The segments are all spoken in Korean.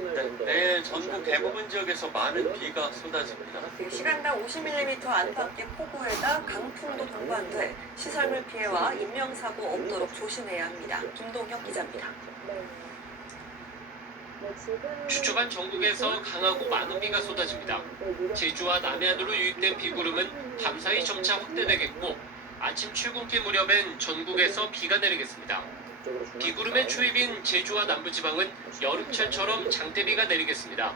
내일 전국 대부분 지역에서 많은 비가 쏟아집니다. 시간당 50mm 안팎의 폭우에다 강풍도 동반돼 시설물 피해와 인명사고 없도록 조심해야 합니다. 김동혁 기자입니다. 주초반 전국에서 강하고 많은 비가 쏟아집니다. 제주와 남해안으로 유입된 비구름은 밤사이 점차 확대되겠고 아침 출근길 무렵엔 전국에서 비가 내리겠습니다. 비구름의 초입인 제주와 남부지방은 여름철처럼 장대비가 내리겠습니다.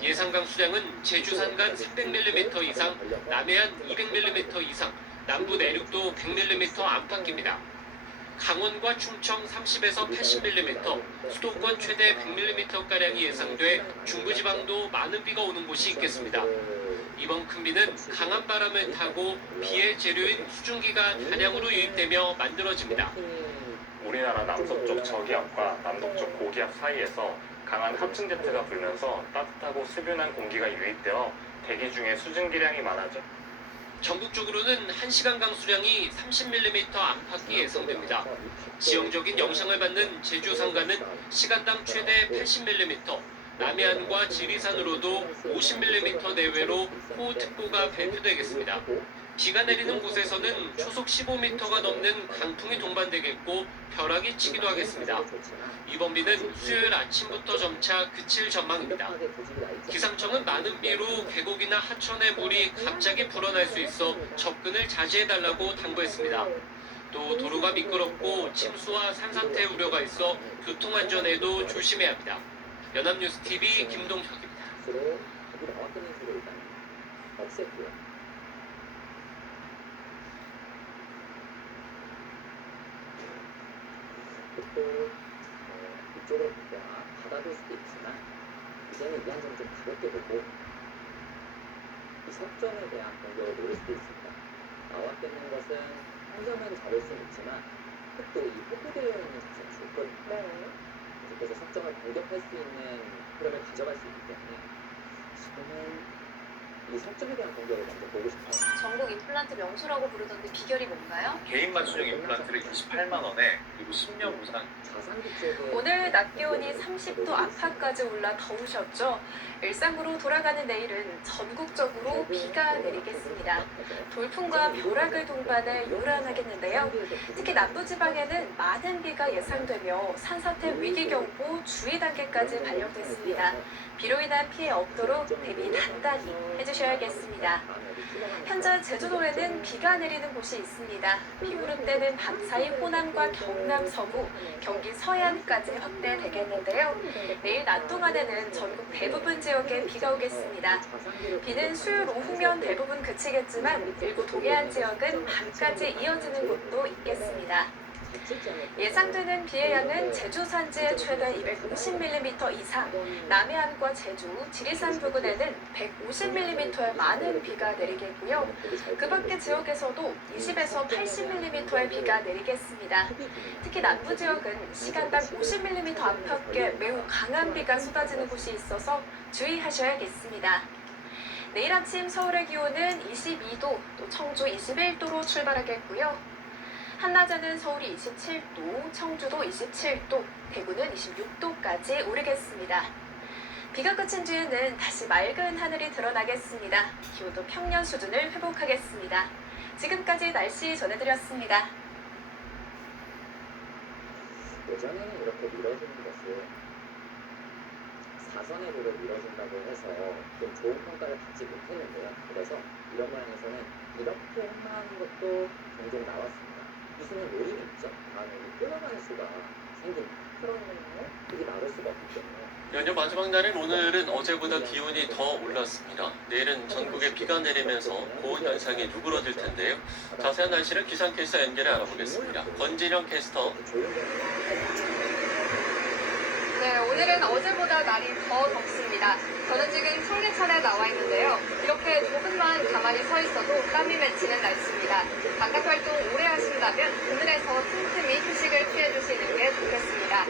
예상 강수량은 제주 산간 300mm 이상, 남해안 200mm 이상, 남부 내륙도 100mm 안팎입니다. 강원과 충청 30에서 80mm, 수도권 최대 100mm가량이 예상돼 중부지방도 많은 비가 오는 곳이 있겠습니다. 이번 큰 비는 강한 바람을 타고 비의 재료인 수증기가 다량으로 유입되며 만들어집니다. 우리나라 남서쪽 저기압과 남동쪽 고기압 사이에서 강한 합층 제트가 불면서 따뜻하고 수분한 공기가 유입되어 대기 중에 수증기량이 많아져 전국적으로는 1시간 강수량이 30mm 안팎이 예상됩니다. 지형적인 영향을 받는 제주 산간은 시간당 최대 80mm, 남해안과 지리산으로도 50mm 내외로 호우특보가 발표되겠습니다. 비가 내리는 곳에서는 초속 15m가 넘는 강풍이 동반되겠고 벼락이 치기도 하겠습니다. 이번 비는 수요일 아침부터 점차 그칠 전망입니다. 기상청은 많은 비로 계곡이나 하천의 물이 갑자기 불어날 수 있어 접근을 자제해달라고 당부했습니다. 또 도로가 미끄럽고 침수와 산사태 우려가 있어 교통안전에도 조심해야 합니다. 연합뉴스TV 김동혁입니다. 이쪽으로 보거나 받아줄 수도 있지만 이제는 이 한 점 좀 가볍게 보고 이 석점에 대한 공격을 노릴 수도 있습니다. 나왔겠는 것은 한 점은 잡을 수는 있지만 또 이 포크되어 있는 자세가 좋거든요. 그래서 석점을 공격할 수 있는 흐름을 가져갈 수 있기 때문에 지금은 이 석점에 대한 공격을 먼저 보고 싶어요. 전국 임플란트 명수라고 부르던데 비결이 뭔가요? 개인 맞춤형 임플란트를 28만 원에 그리고 10년 보상. 오늘 낮 기온이 30도 안팎까지 올라 더우셨죠? 일상으로 돌아가는 내일은 전국적으로 비가 내리겠습니다. 돌풍과 벼락을 동반해 요란하겠는데요. 특히 남부지방에는 많은 비가 예상되며 산사태 위기경보 주의 단계까지 발령됐습니다. 비로 인한 피해 없도록 대비 단단히 해주셔야겠습니다. 현재 제주도에는 비가 내리는 곳이 있습니다. 비구름대는 밤사이 호남과 경남 서부, 경기 서해안까지 확대되겠는데요. 내일 낮 동안에는 전국 대부분 지역에 비가 오겠습니다. 비는 수요일 오후면 대부분 그치겠지만 일부 동해안 지역은 밤까지 이어지는 곳도 있겠습니다. 예상되는 비의 양은 제주 산지에 최대 250mm 이상, 남해안과 제주, 지리산 부근에는 150mm의 많은 비가 내리겠고요. 그 밖의 지역에서도 20에서 80mm의 비가 내리겠습니다. 특히 남부 지역은 시간당 50mm 안팎의 매우 강한 비가 쏟아지는 곳이 있어서 주의하셔야겠습니다. 내일 아침 서울의 기온은 22도, 또 청주 21도로 출발하겠고요. 한낮에는 서울이 27도, 청주도 27도, 대구는 26도까지 오르겠습니다. 비가 그친 뒤에는 다시 맑은 하늘이 드러나겠습니다. 기온도 평년 수준을 회복하겠습니다. 지금까지 날씨 전해드렸습니다. 예전에는 이렇게 밀어주는 것을 사선의 도로 밀어준다고 해서 좀 좋은 평가를 받지 못했는데요. 그래서 이런 모양에서는 이렇게 행하는 것도 종종 나왔습니다. 무슨 노림이 있죠. 다음에 끊어가는 수가 생깁니다. 그러면요, 이게 막을 수가 없기 때문에. 연휴 마지막 날인 오늘은 어제보다 기온이 더 올랐습니다. 내일은 전국에 비가 내리면서 고온 현상이 누그러질 텐데요. 자세한 날씨를 기상캐스터 연결해 알아보겠습니다. 권진영 캐스터. 네, 오늘은 어제보다 날이 더 덥습니다. 저는 지금 청계천에 나와 있는데요. 이렇게 조금만 가만히 서 있어도 땀이 맺히는 날씨입니다. 바깥 활동 오래 하신다면 그늘에서 틈틈이 휴식을 취해주시는 게 좋겠습니다.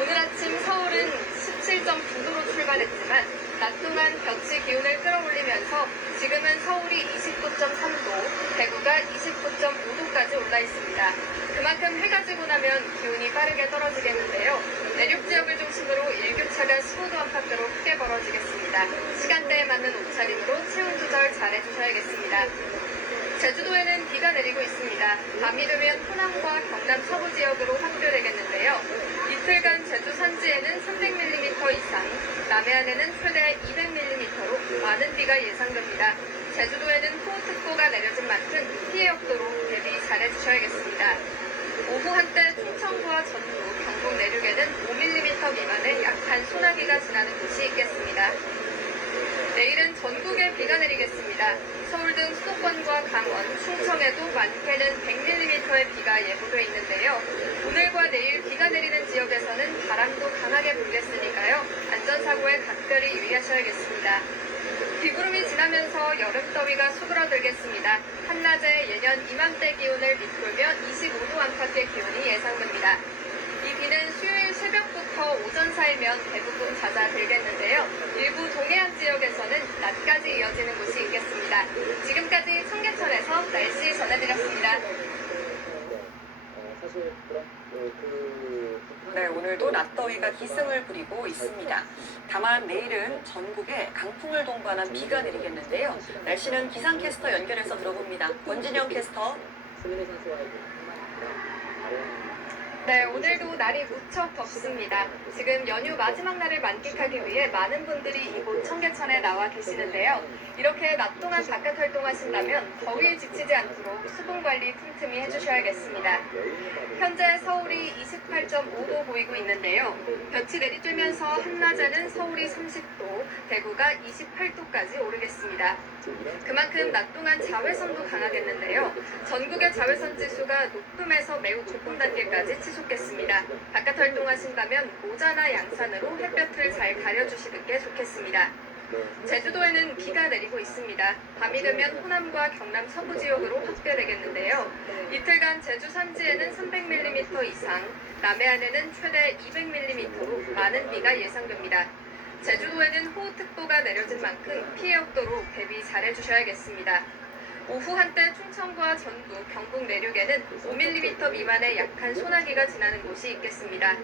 오늘 아침 서울은 17.9도로 출발했지만 낮 동안 볕이 기온을 끌어올리면서 지금은 서울이 29.3도, 대구가 29.5도까지 올라 있습니다. 그만큼 해가 지고 나면 기온이 빠르게 떨어지겠는데요. 내륙 지역을 중심으로 일교차가 15도 있도록 크게 벌어지겠습니다. 시간대에 맞는 옷차림으로 체온 조절 잘 해주셔야겠습니다. 제주도에는 비가 내리고 있습니다. 밤이 되면 호남과 경남 서부 지역으로 확대되겠는데요. 이틀간 제주 산지에는 300mm 이상, 남해안에는 최대 200mm로 많은 비가 예상됩니다. 제주도에는 호우특보가 내려진 만큼 피해 없도록 대비 잘 해주셔야겠습니다. 오후 한때 충청도와 전북, 경북 내륙에는 5mm 미만의 약한 소나기가 지나는 곳이 있겠습니다. 내일은 전국에 비가 내리겠습니다. 서울 등 수도권과 강원, 충청에도 많게는 100mm의 비가 예보돼 있는데요. 오늘과 내일 비가 내리는 지역에서는 바람도 강하게 불겠으니까요. 안전사고에 각별히 유의하셔야겠습니다. 비구름이 지나면서 여름더위가 수그러들겠습니다. 한낮에 예년 이맘때 기온을 밑돌며 25도 안팎의 기온이 예상됩니다. 이 비는 수요일 새벽부터 오전 사이면 대부분 잦아들겠는데요. 일부 동해안 지역에서는 낮까지 이어지는 곳이 있겠습니다. 지금까지 청계천에서 날씨 전해드렸습니다. 사실 그런 네, 오늘도 낮더위가 기승을 부리고 있습니다. 다만 내일은 전국에 강풍을 동반한 비가 내리겠는데요. 날씨는 기상캐스터 연결해서 들어봅니다. 권진영 캐스터. 스미리 선수와의 뿐만 아니라 다른 네, 오늘도 날이 무척 덥습니다. 지금 연휴 마지막 날을 만끽하기 위해 많은 분들이 이곳 청계천에 나와 계시는데요. 이렇게 낮 동안 바깥 활동하신다면 더위에 지치지 않도록 수분 관리 틈틈이 해주셔야겠습니다. 현재 서울이 28.5도 보이고 있는데요. 볕이 내리쬐면서 한낮에는 서울이 30도, 대구가 28도까지 오르겠습니다. 그만큼 낮 동안 자외선도 강하겠는데요. 전국의 자외선 지수가 높음에서 매우 높은 단계까지 치솟겠습니다. 바깥 활동하신다면 모자나 양산으로 햇볕을 잘 가려주시는 게 좋겠습니다. 제주도에는 비가 내리고 있습니다. 밤이 되면 호남과 경남 서부 지역으로 확대되겠는데요. 이틀간 제주 산지에는 300mm 이상, 남해안에는 최대 200mm로 많은 비가 예상됩니다. 제주도에는 호우특보가 내려진 만큼 피해 없도록 대비 잘 해주셔야겠습니다. 오후 한때 충청과 전북, 경북 내륙에는 5mm 미만의 약한 소나기가 지나는 곳이 있겠습니다.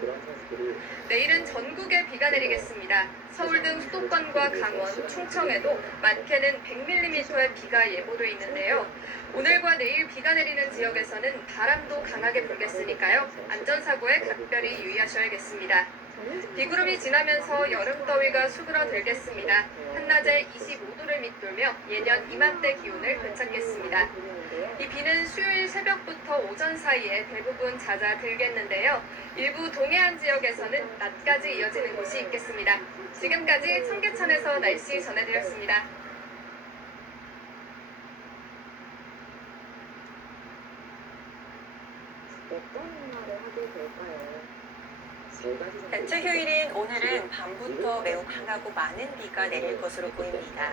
내일은 전국에 비가 내리겠습니다. 서울 등 수도권과 강원, 충청에도 많게는 100mm의 비가 예보돼 있는데요. 오늘과 내일 비가 내리는 지역에서는 바람도 강하게 불겠으니까요. 안전사고에 각별히 유의하셔야겠습니다. 비구름이 지나면서 여름더위가 수그러들겠습니다. 한낮에 25도를 밑돌며 예년 이맘때 기온을 되찾겠습니다. 이 비는 수요일 새벽부터 오전 사이에 대부분 잦아들겠는데요. 일부 동해안 지역에서는 낮까지 이어지는 곳이 있겠습니다. 지금까지 청계천에서 날씨 전해드렸습니다. 어떤 말을 하게 될까요? 대체 휴일인 오늘은 밤부터 매우 강하고 많은 비가 내릴 것으로 보입니다.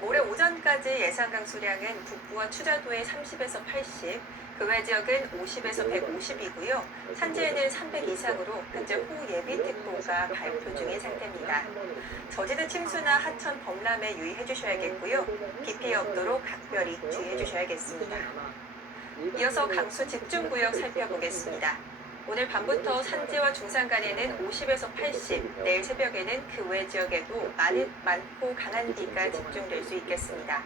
모레 오전까지 예상 강수량은 북부와 추자도에 30에서 80, 그 외 지역은 50에서 150이고요. 산지에는 300 이상으로 현재 호우 예비특보가 발표 중인 상태입니다. 저지대 침수나 하천 범람에 유의해 주셔야겠고요. 비 피해 없도록 각별히 주의해 주셔야겠습니다. 이어서 강수 집중구역 살펴보겠습니다. 오늘 밤부터 산지와 중산간에는 50에서 80, 내일 새벽에는 그 외 지역에도 많고 강한 비가 집중될 수 있겠습니다.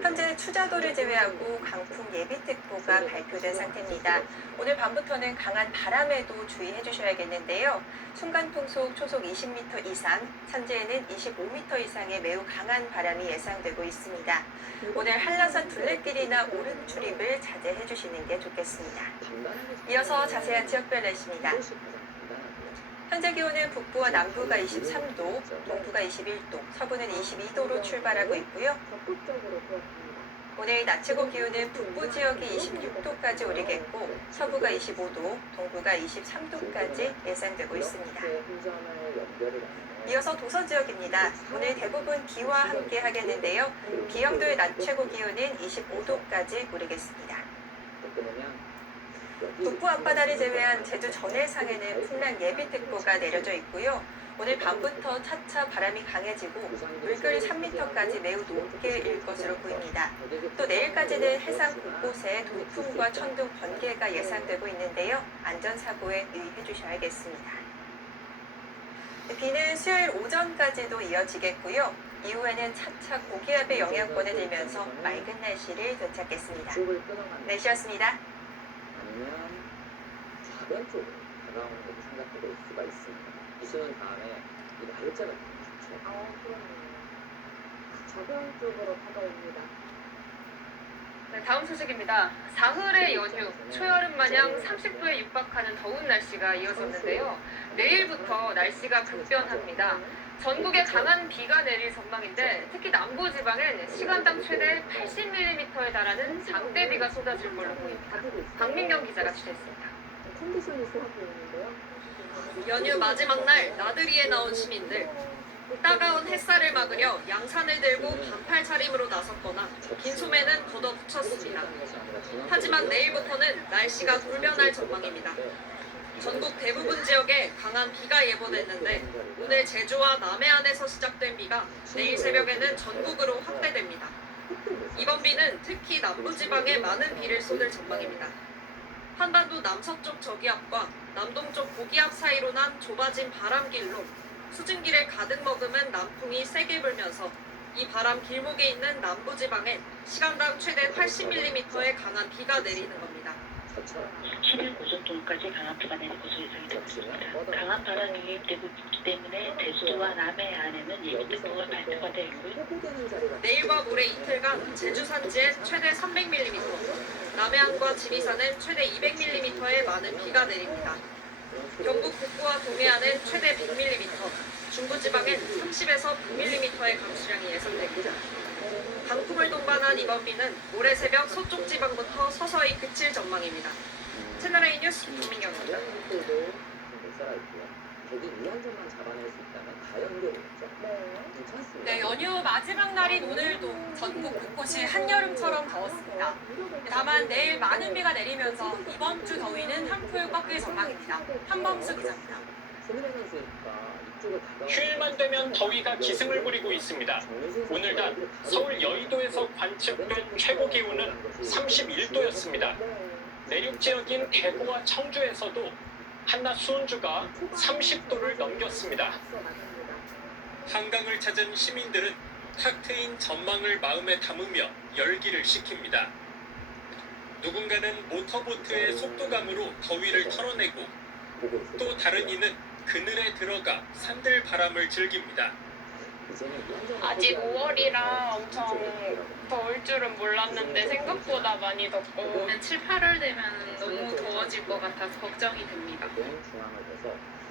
현재 추자도를 제외하고 강풍 예비특보가 발표된 상태입니다. 오늘 밤부터는 강한 바람에도 주의해 주셔야겠는데요. 순간풍속 초속 20m 이상, 산지에는 25m 이상의 매우 강한 바람이 예상되고 있습니다. 오늘 한라산 둘레길이나 오름 출입을 자제해 주시는 게 좋겠습니다. 이어서 자세한 지역별 날씨입니다. 현재 기온은 북부와 남부가 23도, 동부가 21도, 서부는 22도로 출발하고 있고요. 오늘 낮 최고 기온은 북부 지역이 26도까지 오르겠고 서부가 25도, 동부가 23도까지 예상되고 있습니다. 이어서 도서 지역입니다. 오늘 대부분 비와 함께 하겠는데요. 비영도의 낮 최고 기온은 25도까지 오르겠습니다. 북부 앞바다를 제외한 제주 전해상에는 풍랑 예비특보가 내려져 있고요. 오늘 밤부터 차차 바람이 강해지고 물결이 3m까지 매우 높게 일 것으로 보입니다. 또 내일까지는 해상 곳곳에 돌풍과 천둥, 번개가 예상되고 있는데요. 안전사고에 유의해 주셔야겠습니다. 비는 수요일 오전까지도 이어지겠고요. 이후에는 차차 고기압의 영향권에 들면서 맑은 날씨를 되찾겠습니다. 이쪽을 끊어가는 날씨였습니다. 아니면 좌변 쪽으로 다가오는 것도 생각해 볼 수가 있습니다. 이수는 다음에 이 날짜가 되면 좋죠. 좌변 쪽으로 다가옵니다. 네, 다음 소식입니다. 사흘의 연휴, 초여름 마냥 30도에 육박하는 더운 날씨가 이어졌는데요. 내일부터 날씨가 급변합니다. 전국에 강한 비가 내릴 전망인데 특히 남부지방엔 시간당 최대 80mm에 달하는 장대비가 쏟아질 걸로 보입니다. 박민경 기자가 취재했습니다. 컨디션이 좋아 보이는데요. 연휴 마지막 날 나들이에 나온 시민들. 따가운 햇살을 막으려 양산을 들고 반팔 차림으로 나섰거나 긴 소매는 걷어붙였습니다. 하지만 내일부터는 날씨가 돌변할 전망입니다. 전국 대부분 지역에 강한 비가 예보됐는데 오늘 제주와 남해안에서 시작된 비가 내일 새벽에는 전국으로 확대됩니다. 이번 비는 특히 남부지방에 많은 비를 쏟을 전망입니다. 한반도 남서쪽 저기압과 남동쪽 고기압 사이로 난 좁아진 바람길로 수증기를 가득 머금은 남풍이 세게 불면서 이 바람 길목에 있는 남부지방엔 시간당 최대 80mm의 강한 비가 내리는 겁니다. 10일 고속도로까지 강한 비가 내릴 것으로 예상이 되고 있습니다. 강한 바람이 유입되고 있기 때문에 대수도와 남해안에는 예비특보가 발표가 되어 있고요. 내일과 모레 이틀간 제주 산지엔 최대 300mm, 남해안과 지리산엔 최대 200mm의 많은 비가 내립니다. 경북 북부와 동해안엔 최대 100mm, 중부지방엔 30에서 100mm의 강수량이 예상됩니다. 강풍을 동반한 이번 비는 모레 새벽 서쪽 지방부터 서서히 그칠 전망입니다. 채널A 뉴스 김민경입니다. 못 살아있고요. 거기 2안전만 잡아낼 수 있다면 다 연결이겠죠. 괜찮습니다. 네, 연휴 마지막 날인 오늘도 전국 곳곳이 한여름처럼 더웠습니다. 다만 내일 많은 비가 내리면서 이번 주 더위는 한풀 꺾일 전망입니다. 한범수 기자입니다. 손흥민 선수니까 이쪽을 다가오는 휴일만 되면 더위가 기승을 부리고 있습니다. 오늘 낮 서울 여의도에서 관측된 최고 기온은 31도였습니다. 내륙 지역인 대구와 청주에서도 한낮 수온주가 30도를 넘겼습니다. 한강을 찾은 시민들은 탁 트인 전망을 마음에 담으며 열기를 식힙니다. 누군가는 모터보트의 속도감으로 더위를 털어내고 또 다른 이는 그늘에 들어가 산들 바람을 즐깁니다. 아직 5월이라 엄청 더울 줄은 몰랐는데 생각보다 많이 덥고 7, 8월 되면 너무 더워질 것 같아서 걱정이 됩니다.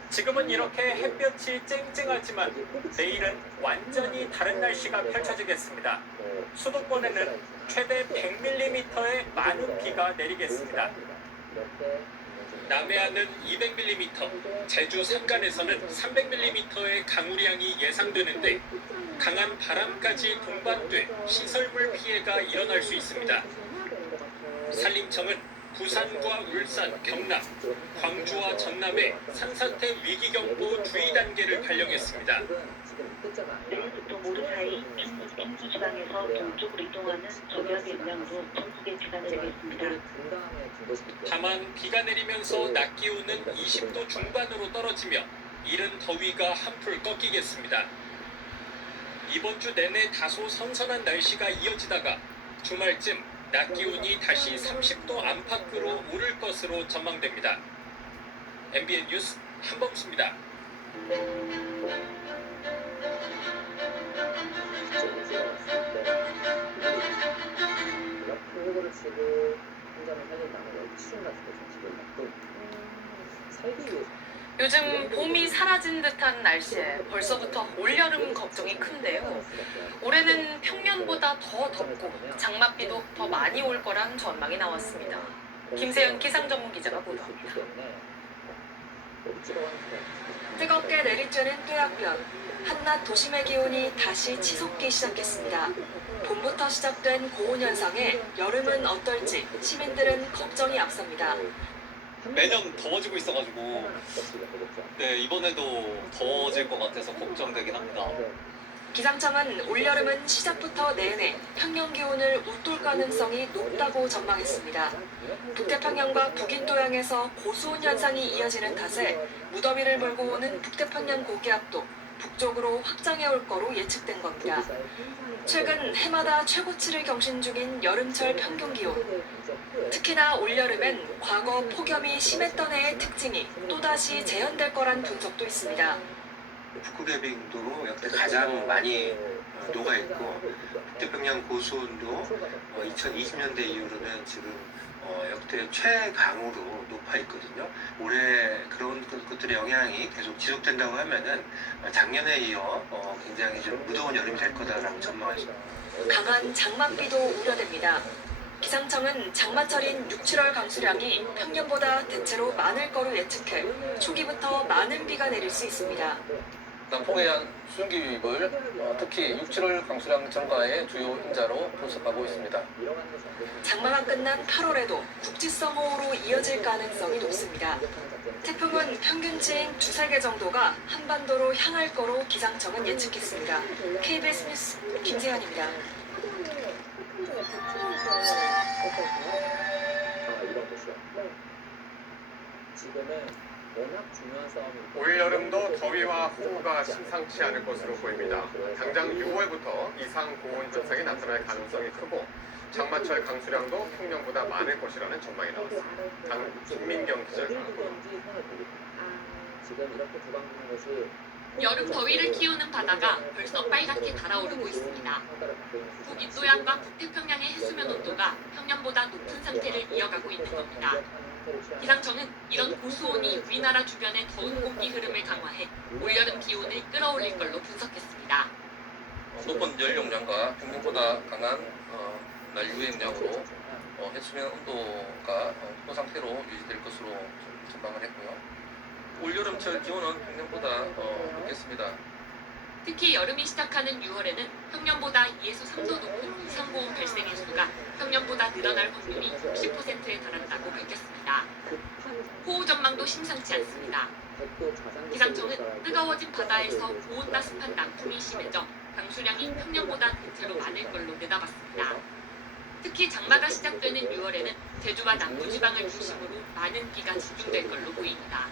지금은 이렇게 햇볕이 쨍쨍하지만 내일은 완전히 다른 날씨가 펼쳐지겠습니다. 수도권에는 최대 100mm의 많은 비가 내리겠습니다. 남해안은 200mm, 제주 산간에서는 300mm의 강우량이 예상되는데 강한 바람까지 동반돼 시설물 피해가 일어날 수 있습니다. 산림청은 부산과 울산, 경남, 광주와 전남에 산사태 위기경보 주의 단계를 발령했습니다. 내일부터 모레 사이 중부 지방에서 동쪽으로 이동하는 저기압의 영향으로 전국에 비가 내리겠습니다. 다만 비가 내리면서 낮 기온은 20도 중반으로 떨어지며 이른 더위가 한풀 꺾이겠습니다. 이번 주 내내 다소 선선한 날씨가 이어지다가 주말쯤 낮 기온이 다시 30도 안팎으로 오를 것으로 전망됩니다. MBN 뉴스 한범수입니다. 옆으로를 치고 혼자를 살린다면 여기 치중 같은 거좀 집어넣고 살기 위해서 요즘 봄이 사라진 듯한 날씨에 벌써부터 올여름 걱정이 큰데요. 올해는 평년보다 더 덥고 장맛비도 더 많이 올 거란 전망이 나왔습니다. 김세연 기상전문 기자가 보도합니다. 뜨겁게 내리쬐는 또약변. 한낮 도심의 기온이 다시 치솟기 시작했습니다. 봄부터 시작된 고온현상에 여름은 어떨지 시민들은 걱정이 앞섭니다. 매년 더워지고 있어가지고 네, 이번에도 더워질 것 같아서 걱정되긴 합니다. 기상청은 올여름은 시작부터 내내 평년 기온을 웃돌 가능성이 높다고 전망했습니다. 북태평양과 북인도양에서 고수온 현상이 이어지는 탓에 무더위를 몰고 오는 북태평양 고기압도 북쪽으로 확장해 올 거로 예측된 겁니다. 최근 해마다 최고치를 경신 중인 여름철 평균 기온. 특히나 올여름엔 과거 폭염이 심했던 해의 특징이 또다시 재현될 거란 분석도 있습니다. 북극해빙도로 역대 가장 많이 녹아있고 북태평양 고수온도 2020년대 이후로는 지금 역대 최강으로 높아 있거든요. 올해 그런 것들의 영향이 계속 지속된다고 하면은 작년에 이어 굉장히 좀 무더운 여름이 될 거다라고 전망했습니다. 강한 장맛비도 우려됩니다. 기상청은 장마철인 6, 7월 강수량이 평년보다 대체로 많을 거로 예측해 초기부터 많은 비가 내릴 수 있습니다. 남풍해안 수증기유입을 특히 6, 7월 강수량 증가의 주요 인자로 분석하고 있습니다. 장마가 끝난 8월에도 국지성 호우로 이어질 가능성이 높습니다. 태풍은 평균치인 2-3개 정도가 한반도로 향할 거로 기상청은 예측했습니다. KBS 뉴스 김세현입니다. 올여름도 더위와 호우가 심상치 않을 것으로 보입니다. 당장 6월부터 이상 고온 현상이 나타날 가능성이 크고 장마철 강수량도 평년보다 많을 것이라는 전망이 나왔습니다. 김민경 기자가 보도합니다. 여름 더위를 키우는 바다가 벌써 빨갛게 달아오르고 있습니다. 북인도양과 북태평양의 해수면 온도가 평년보다 높은 상태를 이어가고 있는 겁니다. 기상청은 이런 고수온이 우리나라 주변의 더운 공기 흐름을 강화해 올여름 기온을 끌어올릴 걸로 분석했습니다. 높은 열 용량과 평균보다 강한 날 유행량으로 해수면 온도가 높은 상태로 유지될 것으로 전망을 했고요. 올여름철 기온은 평년보다 높겠습니다. 특히 여름이 시작하는 6월에는 평년보다 2에서 3도 높은 이상고온 발생 횟수가 평년보다 늘어날 확률이 60%에 달한다고 밝혔습니다. 호우 전망도 심상치 않습니다. 기상청은 뜨거워진 바다에서 고온과 습한 남풍이 심해져 강수량이 평년보다 대체로 많을 걸로 내다봤습니다. 특히 장마가 시작되는 6월에는 제주와 남부지방을 중심으로 많은 비가 집중될 걸로 보입니다.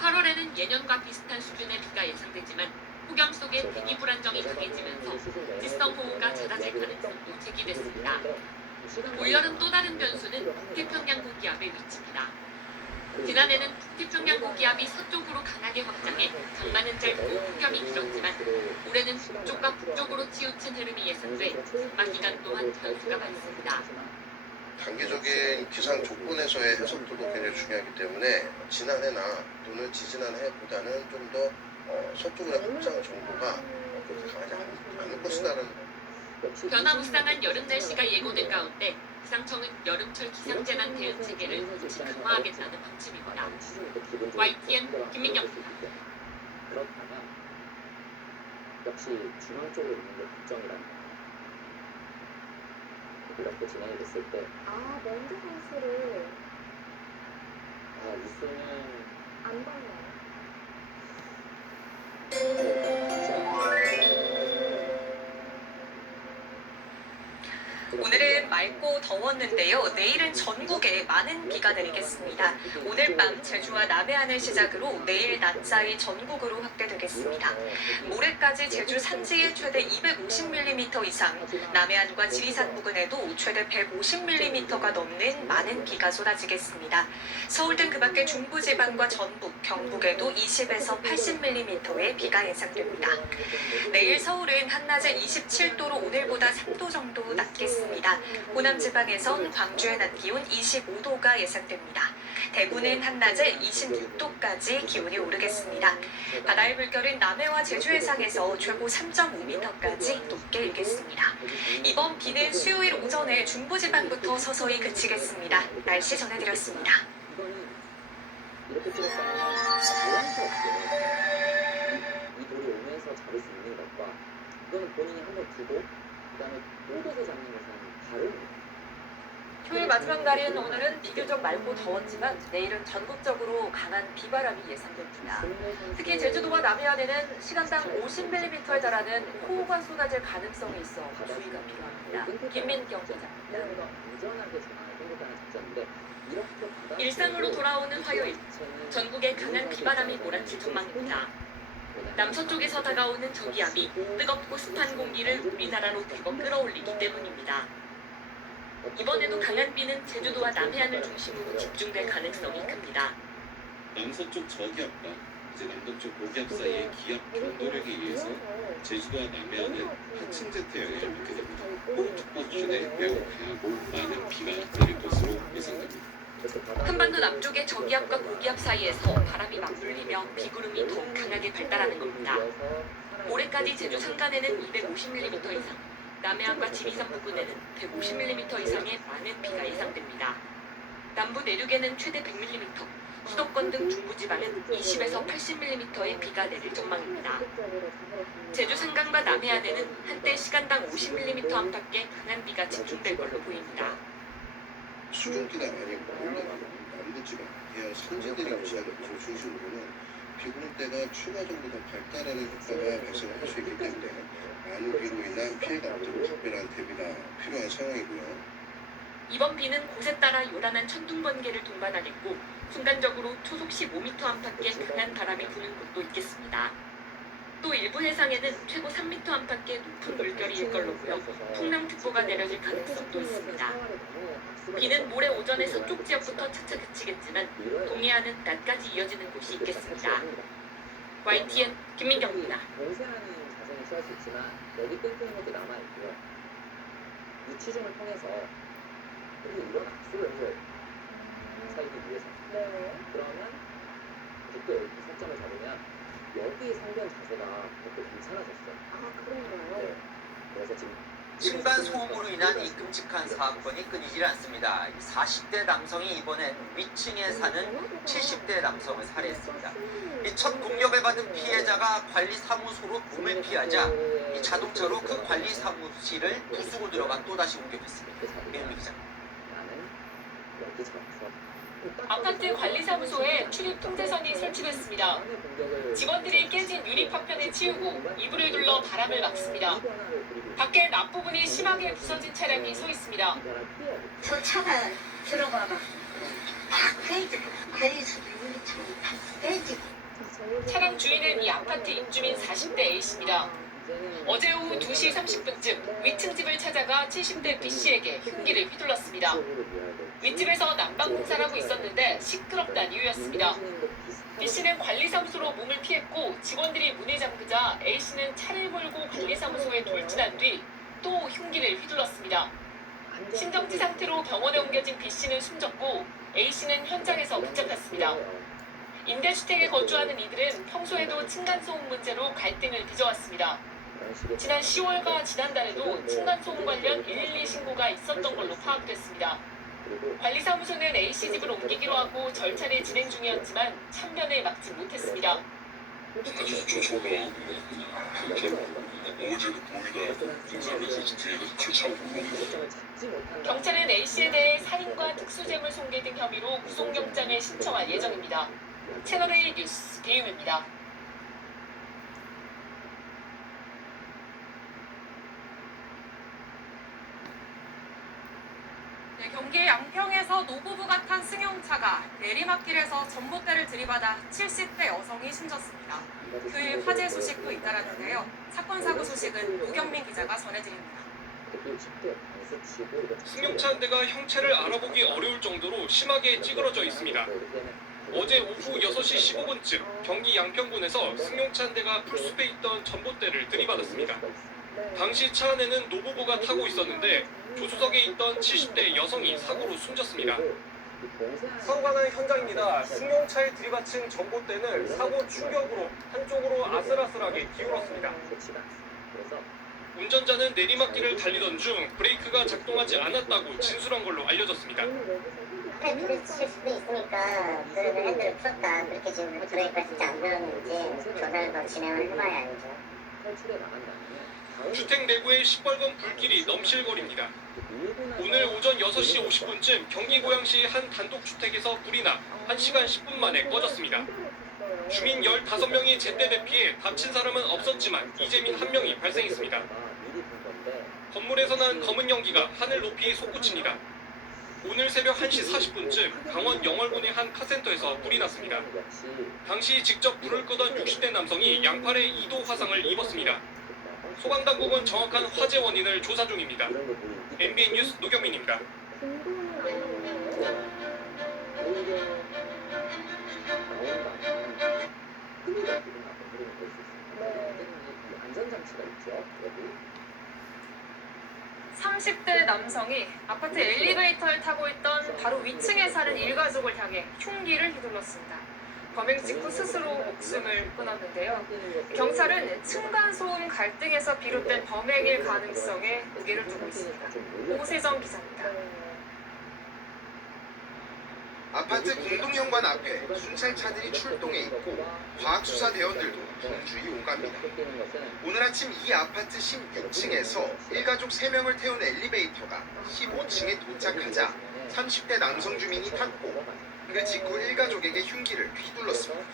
8월에는 예년과 비슷한 수준의 비가 예상되지만 폭염 속에 대기 불안정이 강해지면서 지성 호우가 잦아질 가능성도 제기됐습니다. 올여름 또 다른 변수는 북태평양 고기압의 위치입니다. 지난해는 북태평양 고기압이 서쪽으로 강하게 확장해 장마는 짧고 폭염이 길었지만 올해는 북쪽과 북쪽으로 치우친 흐름이 예상돼 장마 기간 또한 변수가 많습니다. 단기적인 기상 조건에서의 해석도도 굉장히 중요하기 때문에 지난해나 또는 지지난해보다는 좀 더 서쪽의 확장 정도가 그렇게 강하지 않을 것이라는 변화무쌍한 여름 날씨가 예고된 가운데 기상청은 여름철 기상재난 대응 체계를 조치 강화하겠다는 방침입니다. YTN 김민경입니다. 그렇다면 역시 중앙 쪽에 있는 게 걱정이라는 거예요. 이렇게 진행이 됐을 때 먼저 선수를 뉴스는 안 봤나요? 오늘은 맑고 더웠는데요. 내일은 전국에 많은 비가 내리겠습니다. 오늘 밤 제주와 남해안을 시작으로 내일 낮 사이 전국으로 확대되겠습니다. 모레까지 제주 산지에 최대 250mm 이상, 남해안과 지리산 부근에도 최대 150mm가 넘는 많은 비가 쏟아지겠습니다. 서울 등 그 밖의 중부지방과 전북, 경북에도 20에서 80mm의 비가 예상됩니다. 내일 서울은 한낮에 27도로 오늘보다 3도 정도 낮겠습니다. 호남 지방에선 광주의 낮 기온 25도가 예상됩니다. 대구는 한낮에 26도까지 기온이 오르겠습니다. 바다의 물결은 남해와 제주 해상에서 최고 3.5m까지 높게 일겠습니다. 이번 비는 수요일 오전에 중부지방부터 서서히 그치겠습니다. 날씨 전해드렸습니다. 이렇게 찍었다면 모양스럽게 이 돌이 오면서 잡을 수 있는 것과 이거는 본인이 한번 두고 그 다음에 홀드에서 잡는 것은 다릅니다. 휴일 마지막 날인 오늘은 비교적 맑고 더웠지만 내일은 전국적으로 강한 비바람이 예상됩니다. 특히 제주도와 남해안에는 시간당 50mm에 달하는 호우가 쏟아질 가능성이 있어 주의가 필요합니다. 김민경 기자입니다. 일상으로 돌아오는 화요일, 전국에 강한 비바람이 몰아칠 전망입니다. 남서쪽에서 다가오는 저기압이 뜨겁고 습한 공기를 우리나라로 대거 끌어올리기 때문입니다. 이번에도 강한 비는 제주도와 남해안을 중심으로 집중될 가능성이 큽니다. 남서쪽 저기압과 이제 남동쪽 고기압 사이의 기압 변동력에 의해서 제주도와 남해안은 하층제트 영향을 받게 됩니다. 호우특보 수준의 매우 강하고 많은 비가 내릴 것으로 예상됩니다. 한반도 남쪽의 저기압과 고기압 사이에서 바람이 맞물리며 비구름이 더욱 강하게 발달하는 겁니다. 올해까지 제주 산간에는 250mm 이상, 남해안과 지리산 부근에는 150mm 이상의 많은 비가 예상됩니다. 남부 내륙에는 최대 100mm, 수도권 등 중부지방은 20에서 80mm의 비가 내릴 전망입니다. 제주 산간과 남해안에는 한때 시간당 50mm 안팎의 강한 비가 집중될 걸로 보입니다. 수증기가 많이 올라가는 남부지방, 대형 산지들이 위치하는 곳을 중심으로는 비구름대가 추가적으로 더 발달하는 효과가 발생할 수 있기 때문에 많은 비로 인한 피해가 없도록 특별한 대비가 필요한 상황이고요. 이번 비는 곳에 따라 요란한 천둥 번개를 동반하겠고 순간적으로 초속 15m 안팎의 강한 바람이 부는 곳도 있겠습니다. 또 일부 해상에는 최고 3m 안팎의 높은 물결이 일 걸로고요. 풍랑특보가 내려질 가능성도 있습니다. 비는 모레 오전에 서쪽 지역부터 차차 그치겠지만 동해안은 낮까지 이어지는 곳이 있겠습니다. YTN 김민경입니다. 봉쇄하는 자세는 취할 수 있지만 여기 끊기는 것도 남아있고요. 이 취중을 통해서 우리 이런 악수를 살기 위해서 그러면 그때 여기 설정을 잡으면 여기 상변 자세가 그렇게 괜찮아졌어요. 아, 그런가요? 네. 그래서 지금 층간 소음으로 인한 이 끔찍한 사건이 끊이질 않습니다. 40대 남성이 이번엔 위층에 사는 70대 남성을 살해했습니다. 첫 공격을 받은 피해자가 관리사무소로 몸을 피하자 이 자동차로 그 관리사무실을 부수고 들어가 또다시 공격했습니다. 민미 기자입니다. 아파트 관리사무소에 출입 통제선이 설치됐습니다. 직원들이 깨진 유리 파편을 치우고 이불을 둘러 바람을 막습니다. 밖에 앞부분이 심하게 부서진 차량이 서 있습니다. 저 차가 들어가봐. 다 깨지고 관리소도 유리창이 다 깨지고. 차량 주인은 이 아파트 입주민 40대 A씨입니다. 어제 오후 2시 30분쯤 위층 집을 찾아가 70대 B씨에게 흉기를 휘둘렀습니다. 윗집에서 난방 공사를 하고 있었는데 시끄럽다는 이유였습니다. B씨는 관리사무소로 몸을 피했고 직원들이 문을 잠그자 A씨는 차를 몰고 관리사무소에 돌진한 뒤 또 흉기를 휘둘렀습니다. 심정지 상태로 병원에 옮겨진 B씨는 숨졌고 A씨는 현장에서 붙잡혔습니다. 임대주택에 거주하는 이들은 평소에도 층간소음 문제로 갈등을 빚어왔습니다. 지난 10월과 지난달에도 층간소음 관련 112 신고가 있었던 걸로 파악됐습니다. 관리사무소는 A씨 집을 옮기기로 하고 절차를 진행 중이었지만 참변을 막지 못했습니다. 경찰은 A씨에 대해 살인과 특수재물 손괴 등 혐의로 구속영장을 신청할 예정입니다. 채널A 뉴스 배윤입니다. 경기 양평에서 노부부가 탄 승용차가 내리막길에서 전봇대를 들이받아 70대 여성이 숨졌습니다. 휴일 화재 소식도 잇따랐는데요. 사건 사고 소식은 노경민 기자가 전해드립니다. 승용차 한 대가 형체를 알아보기 어려울 정도로 심하게 찌그러져 있습니다. 어제 오후 6시 15분쯤 경기 양평군에서 승용차 한 대가 풀숲에 있던 전봇대를 들이받았습니다. 당시 차 안에는 노부부가 타고 있었는데 조수석에 있던 70대 여성이 사고로 숨졌습니다. 사고가 난 현장입니다. 승용차에 들이받친 전봇대는 사고 충격으로 한쪽으로 아슬아슬하게 기울었습니다. 운전자는 내리막길을 달리던 중 브레이크가 작동하지 않았다고 진술한 걸로 알려졌습니다. 브레이크를 칠 수도 있으니까 그래서 핸들을 풀었다. 그렇게 지금 브레이크가 진짜 안 들었는지 조사를 더 진행을 해봐야 알죠. 주택 내부의 시뻘건 불길이 넘실거립니다. 오늘 오전 6시 50분쯤 경기 고양시 한 단독주택에서 불이 나 1시간 10분 만에 꺼졌습니다. 주민 15명이 제때 대피해 다친 사람은 없었지만 이재민 1명이 발생했습니다. 건물에서 난 검은 연기가 하늘 높이 솟구칩니다. 오늘 새벽 1시 40분쯤 강원 영월군의 한 카센터에서 불이 났습니다. 당시 직접 불을 끄던 60대 남성이 양팔에 2도 화상을 입었습니다. 소방당국은 정확한 화재 원인을 조사 중입니다. MBN 뉴스 노경민입니다. 안전장치가 있죠. 여기. 30대 남성이 아파트 엘리베이터를 타고 있던 바로 위층에 사는 일가족을 향해 흉기를 휘둘렀습니다. 범행 직후 스스로 목숨을 끊었는데요. 경찰은 층간소음 갈등에서 비롯된 범행일 가능성에 무게를 두고 있습니다. 오세정 기자입니다. 아파트 공동현관 앞에 순찰차들이 출동해 있고 과학수사대원들도 경주히 오갑니다. 오늘 아침 이 아파트 16층에서 일가족 3명을 태운 엘리베이터가 15층에 도착하자 30대 남성 주민이 탔고 그 직후 일가족에게 흉기를 휘둘렀습니다.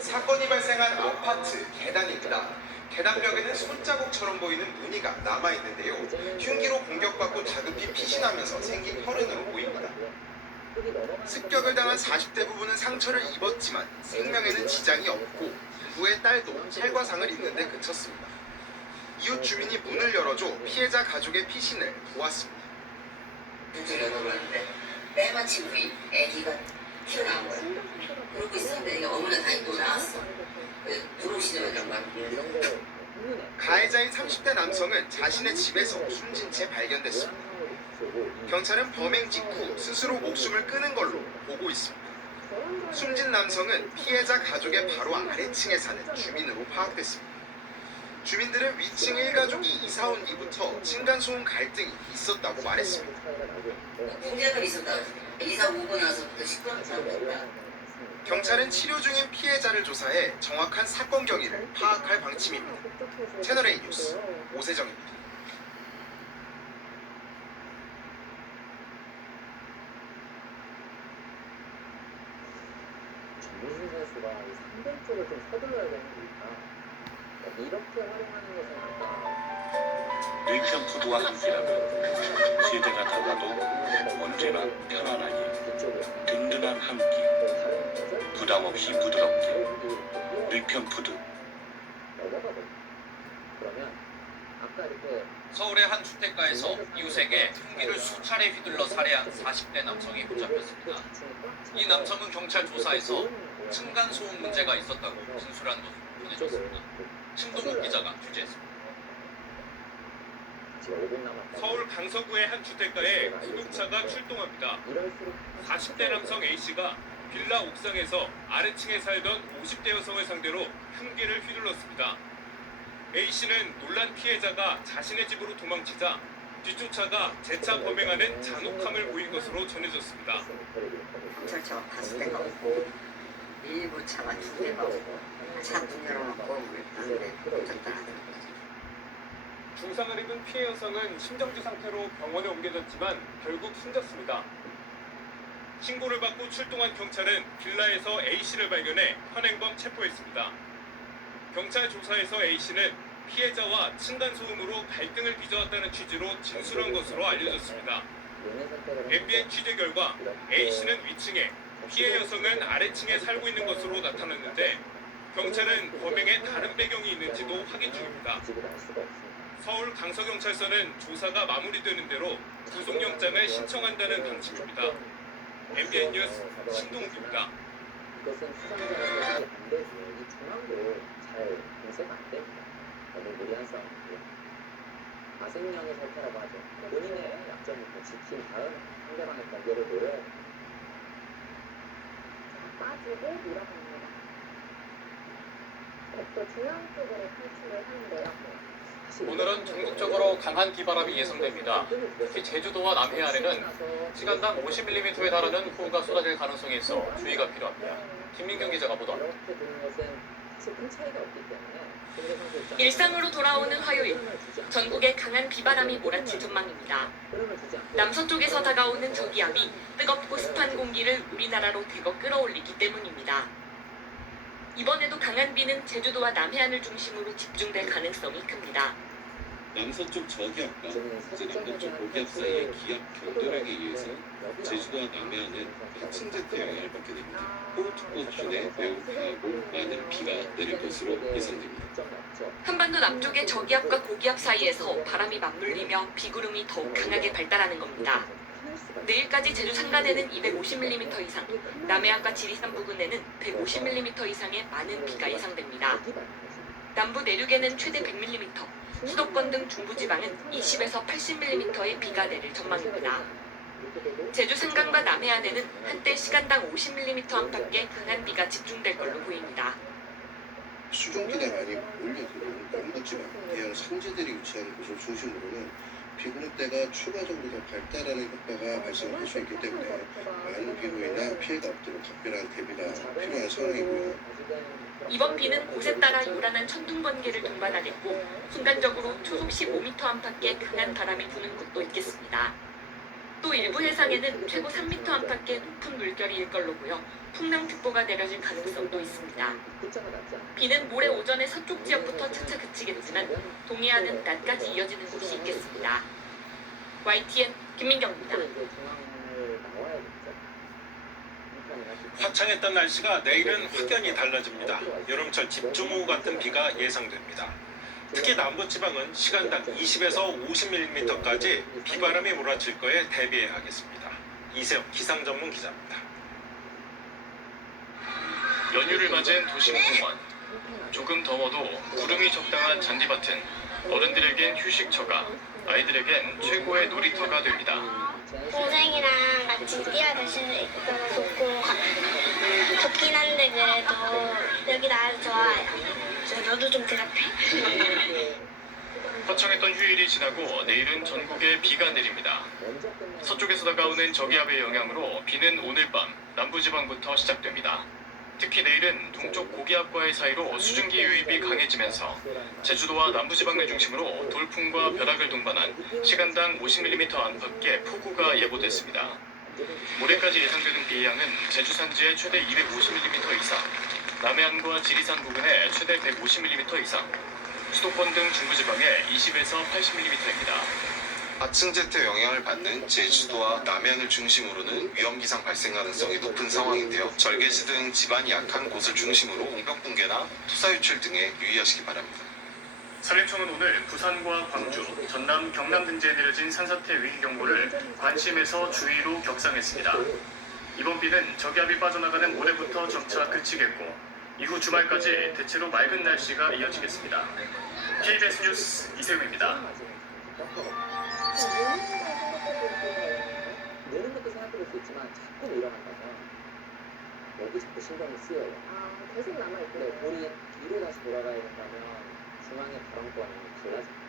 사건이 발생한 아파트 계단입니다. 계단벽에는 손자국처럼 보이는 무늬가 남아있는데요. 흉기로 공격받고 다급히 피신하면서 생긴 혈흔으로 보입니다. 습격을 당한 40대 부부는 상처를 입었지만 생명에는 지장이 없고 부부의 딸도 찰과상을 입는 데 그쳤습니다. 이웃 주민이 문을 열어줘 피해자 가족의 피신을 도왔습니다. 문을 열어봤는데 때마침 우리 애기가 튀어나온 거야. 그러고 있었는데 어머니가 다시 또 나왔어. 들어오시자마자 가해자인 30대 남성은 자신의 집에서 숨진 채 발견됐습니다. 경찰은 범행 직후 스스로 목숨을 끊은 걸로 보고 있습니다. 숨진 남성은 피해자 가족의 바로 아래층에 사는 주민으로 파악됐습니다. 주민들은 위층 일가족이 이사 온 뒤부터 층간소음 갈등이 있었다고 말했습니다. 문제가 있었다. 이사 오고 나서부터 시끄럽다. 경찰은 치료 중인 피해자를 조사해 정확한 사건 경위를 파악할 방침입니다. 채널A 뉴스 오세정입니다. 전민준 선수가 이 상대 쪽을 좀 서둘러야 되는 이유가 이렇게 활용하는 것은 아까 일편 푸드와 함께라면 세대가 달라도 언제나 편안하게 든든한 함께 부담 없이 부드럽게 일편 푸드. 그러면 아까 이렇게 서울의 한 주택가에서 이웃에게 흉기를 수차례 휘둘러 살해한 40대 남성이 붙잡혔습니다. 이 남성은 경찰 조사에서 층간소음 문제가 있었다고 진술한 것으로 전해졌습니다. 신동욱 기자가 취재했습니다. 서울 강서구의 한 주택가에 구급차가 출동합니다. 40대 남성 A씨가 빌라 옥상에서 아래층에 살던 50대 여성을 상대로 흉기를 휘둘렀습니다. A씨는 놀란 피해자가 자신의 집으로 도망치자 뒷조차가 재차 범행하는 잔혹함을 보인 것으로 전해졌습니다. 경찰차가 다섯 대가 오고 일부 차가 두 대가 오고 차 문 열어놓고 물 탔는데 던졌다 하더라고요. 중상을 입은 피해 여성은 심정지 상태로 병원에 옮겨졌지만 결국 숨졌습니다. 신고를 받고 출동한 경찰은 빌라에서 A씨를 발견해 현행범 체포했습니다. 경찰 조사에서 A씨는 피해자와 층간소음으로 갈등을 빚어왔다는 취지로 진술한 것으로 알려졌습니다. MBN 취재 결과 A씨는 위층에, 피해 여성은 아래층에 살고 있는 것으로 나타났는데 경찰은 범행에 다른 배경이 있는지도 확인 중입니다. 서울 강서경찰서는 조사가 마무리되는 대로 구속영장을 신청한다는 방침입니다. MBN 뉴스 신동욱입니다. 이것은 수상자에게 반대지 이 중앙도 잘 공세가 안 됩니다. 너무 무리한 싸움이고 가생령의 설태라고 하죠. 본인의 약점을 지킨 다음 상대방의 경계를 노려야 됩니다. 빠지고 밀어갑니다. 또 중앙 쪽으로 탈출을 하는데요. 오늘은 전국적으로 강한 비바람이 예상됩니다. 특히 제주도와 남해안에는 시간당 50mm에 달하는 폭우가 쏟아질 가능성이 있어 주의가 필요합니다. 김민경 기자가 보도합니다. 이렇게 되는 것은 사실 큰 차이가 없기 때문에 일상으로 돌아오는 화요일, 전국에 강한 비바람이 몰아칠 전망입니다. 남서쪽에서 다가오는 저기압이 뜨겁고 습한 공기를 우리나라로 대거 끌어올리기 때문입니다. 이번에도 강한 비는 제주도와 남해안을 중심으로 집중될 가능성이 큽니다. 남서쪽 저기압과 남동쪽 고기압 사이의 기압 경도력에 의해서 제주도와 남해안은 하층제트 영향을 받게 됩니다. 호우특보 수준의 매우 강하고 많은 비가 내릴 것으로 예상됩니다. 한반도 남쪽의 저기압과 고기압 사이에서 바람이 맞물리며 비구름이 더욱 강하게 발달하는 겁니다. 내일까지 제주 산간에는 250mm 이상, 남해안과 지리산 부근에는 150mm 이상의 많은 비가 예상됩니다. 남부 내륙에는 최대 100mm, 수도권 등 중부지방은 20에서 80mm의 비가 내릴 전망입니다. 제주 산간과 남해안에는 한때 시간당 50mm 안팎의 강한 비가 집중될 걸로 보입니다. 수증기가 많이 몰려들고 남부지방, 대형 산지들이 위치한 곳을 중심으로는 비구름대가 추가적으로 더 발달하는 효과가 발생할 수 있기 때문에 많은 비로 인한 피해가 없도록 각별한 대비가 필요한 상황이고요. 이번 비는 곳에 따라 요란한 천둥 번개를 동반하겠고 순간적으로 초속 15m 안팎의 강한 바람이 부는 곳도 있겠습니다. 또 일부 해상에는 최고 3m 안팎의 높은 물결이 일 걸로 보여 풍랑특보가 내려질 가능성도 있습니다. 비는 모레 오전에 서쪽 지역부터 차차 그치겠지만 동해안은 낮까지 이어지는 곳이 있겠습니다. YTN 김민경입니다. 화창했던 날씨가 내일은 확연히 달라집니다. 여름철 집중호우 같은 비가 예상됩니다. 특히 남부지방은 시간당 20에서 50mm까지 비바람이 몰아칠 거에 대비해야겠습니다. 이세영 기상전문 기자입니다. 연휴를 맞은 도심공원. 조금 더워도 구름이 적당한 잔디밭은 어른들에겐 휴식처가, 아이들에겐 최고의 놀이터가 됩니다. 동생이랑 같이 뛰어들 수 있어서 좋고 덥긴 한데 그래도 여기 나와서 좋아요. 너도 좀 대답해. 화창했던 휴일이 지나고 내일은 전국에 비가 내립니다. 서쪽에서 다가오는 저기압의 영향으로 비는 오늘 밤 남부지방부터 시작됩니다. 특히 내일은 동쪽 고기압과의 사이로 수증기 유입이 강해지면서 제주도와 남부지방을 중심으로 돌풍과 벼락을 동반한 시간당 50mm 안팎의 폭우가 예보됐습니다. 모레까지 예상되는 비의 양은 제주 산지에 최대 250mm 이상, 남해안과 지리산 부근에 최대 150mm 이상, 수도권 등 중부지방에 20에서 80mm입니다. 하층제트 영향을 받는 제주도와 남해안을 중심으로는 위험기상 발생 가능성이 높은 상황인데요. 절개지 등 지반이 약한 곳을 중심으로 공병 붕괴나 토사 유출 등에 유의하시기 바랍니다. 산림청은 오늘 부산과 광주, 전남, 경남 등지에 내려진 산사태 위기 경보를 관심에서 주의로 격상했습니다. 이번 비는 저기압이 빠져나가는 모레부터 점차 그치겠고 이후 주말까지 대체로 맑은 날씨가 이어지겠습니다. KBS 뉴스 이세웅입니다. 느는 것도 생각해볼 수 있지만 자꾸 일어난다면 여기 자꾸 신경이 쓰여요. 계속 남아있고. 네, 돌이 뒤로 다시 돌아가야 된다면 중앙의 발언권이 달라집니다.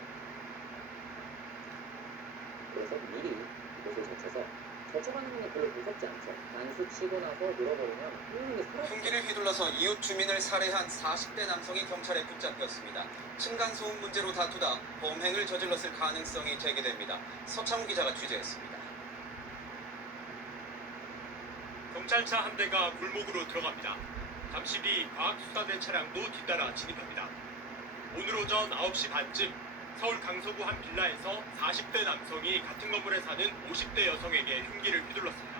그래서 미리 이곳을 젖혀서 젖혀가는 건 별로 무섭지 않죠. 단수 치고 나서 늘어버리면 흥분이 사라져요. 흉기를 휘둘러서 이웃 주민을 살해한 40대 남성이 경찰에 붙잡혔습니다. 층간소음 문제로 다투다 범행을 저질렀을 가능성이 제기됩니다. 서창우 기자가 취재했습니다. 경찰차 한 대가 골목으로 들어갑니다. 잠시 뒤 과학수사대 차량도 뒤따라 진입합니다. 오늘 오전 9시 반쯤 서울 강서구 한 빌라에서 40대 남성이 같은 건물에 사는 50대 여성에게 흉기를 휘둘렀습니다.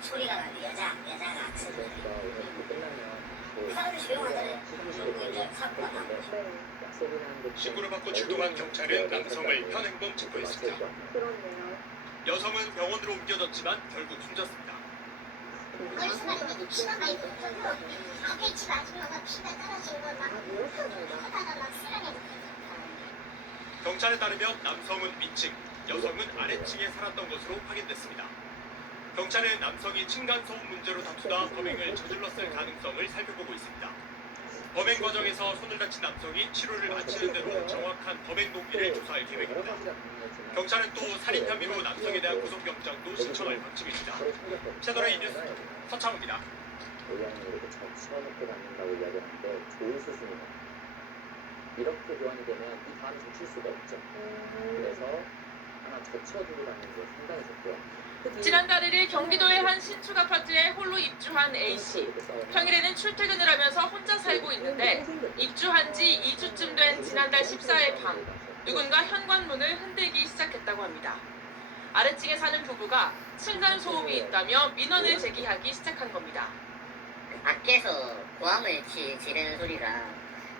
소리가 나는데 여자가 악수를 사람이 조용하잖아요. 이제 사고가 나고. 신고를 받고 출동한 경찰은 남성을 현행범 체포했습니다. 여성은 병원으로 옮겨졌지만 결국 숨졌습니다. 거기 숨어있는 피가 많이 붙어서 앞에 집 아줌마가 피가 떨어진 거막 하다가 막 쓰러내고. 경찰에 따르면 남성은 위층, 여성은 아래층에 살았던 것으로 확인됐습니다. 경찰은 남성이 층간소음 문제로 다투다 범행을 저질렀을 가능성을 살펴보고 있습니다. 범행 과정에서 손을 다친 남성이 치료를 마치는 대로 정확한 범행 동기를 조사할 계획입니다. 경찰은 또 살인 혐의로 남성에 대한 구속영장도 신청할 방침입니다. 채널A 뉴스 서창우입니다. A형이 이렇게 젖혀놓고 받는다고 이야기를 하는데 좋은 수순이에요. 이렇게 교환이 되면 이 다음에 젖힐 수가 없죠. 그래서 하나 젖혀두고 받는 게 상당히 좋고요. 지난달 1일 경기도의 한 신축 아파트에 홀로 입주한 A씨. 평일에는 출퇴근을 하면서 혼자 살고 있는데 입주한 지 2주쯤 된 지난달 14일 밤 누군가 현관문을 흔들기 시작했다고 합니다. 아래층에 사는 부부가 층간 소음이 있다며 민원을 제기하기 시작한 겁니다. 밖에서 고함을 지르는 소리가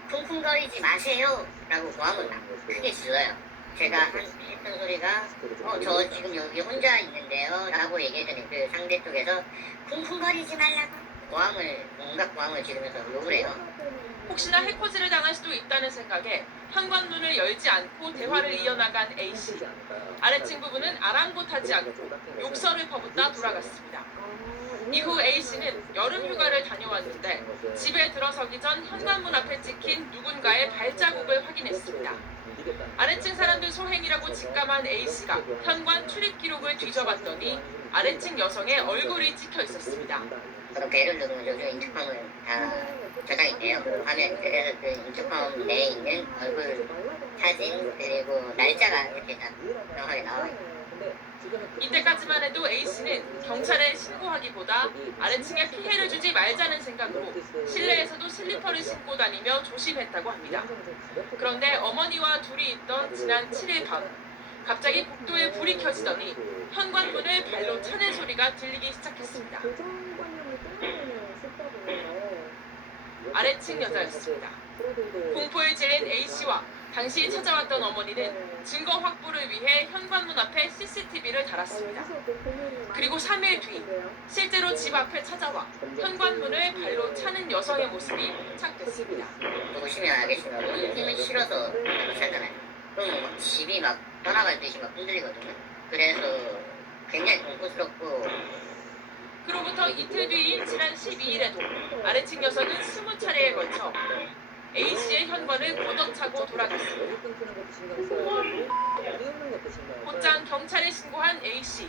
쿵쿵거리지 마세요 라고 고함을 크게 질러요. 제가 했던 소리가 저 지금 여기 혼자 있는데요 라고 얘기했더니 그 상대 쪽에서 쿵쿵거리지 말라고 온갖 고함을 지르면서 욕을 해요. 혹시나 해코지를 당할 수도 있다는 생각에 현관문을 열지 않고 대화를 이어나간 A씨. 아래층 부부는 아랑곳하지 않고 욕설을 퍼붓다 돌아갔습니다. 이후 A씨는 여름 휴가를 다녀왔는데 집에 들어서기 전 현관문 앞에 찍힌 누군가의 발자국을 확인했습니다. 아래층 사람들 소행이라고 직감한 A씨가 현관 출입 기록을 뒤져봤더니 아래층 여성의 얼굴이 찍혀 있었습니다. 그렇게 예를 들면 요즘 인터컴은 다 저장이 돼요. 화면. 그래서 그 인터컴 내에 있는 얼굴 사진 그리고 날짜가 이렇게 다 명확하게 나와요. 이때까지만 해도 A씨는 경찰에 신고하기보다 아래층에 피해를 주지 말자는 생각으로 실내에서도 슬리퍼를 신고 다니며 조심했다고 합니다. 그런데 어머니와 둘이 있던 지난 7일 밤 갑자기 복도에 불이 켜지더니 현관문을 발로 차는 소리가 들리기 시작했습니다. 아래층 여자였습니다. 공포에 질린 A씨와 당시 찾아왔던 어머니는 증거 확보를 위해 현관문 앞에 CCTV를 달았습니다. 그리고 3일 뒤 실제로 집 앞에 찾아와 현관문을 발로 차는 여성의 모습이 포착됐습니다. 보시면 알겠지만 힘이 실어서 살잖아요. 그럼 막 집이 막 떠나갈 듯이 막 흔들리거든요. 그래서 굉장히 공포스럽고. 그로부터 이틀 뒤인 지난 12일에도 아래층 여성은 20차례에 걸쳐 A씨의 현관을 걷어차고 돌아갔습니다. 곧장 경찰에 신고한 A씨.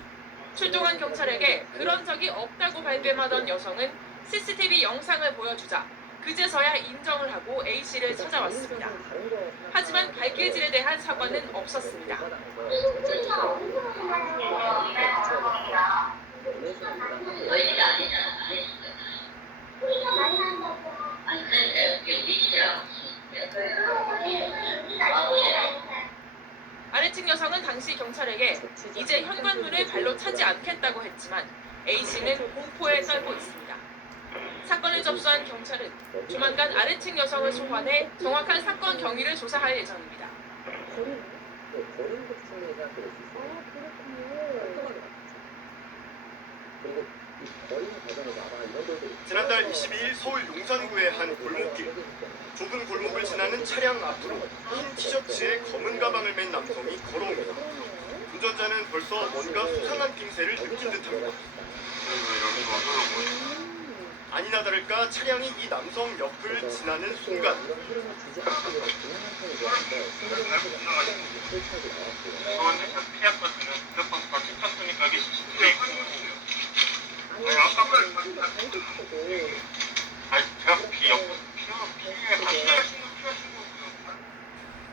출동한 경찰에게 그런 적이 없다고 발뺌하던 여성은 CCTV 영상을 보여주자 그제서야 인정을 하고 A씨를 찾아왔습니다. 하지만 발길질에 대한 사과는 없었습니다. 아래층 여성은 당시 경찰에게 이제 현관문을 발로 차지 않겠다고 했지만 A씨는 공포에 떨고 있습니다. 사건을 접수한 경찰은 조만간 아래층 여성을 소환해 정확한 사건 경위를 조사할 예정입니다. 지난달 22일 서울 용산구의 한 골목길. 좁은 골목을 지나는 차량 앞으로 흰 티셔츠에 검은 가방을 맨 남성이 걸어옵니다. 운전자는 벌써 뭔가 수상한 낌새를 느낀 듯합니다. 아니나 다를까 차량이 이 남성 옆을 지나는 순간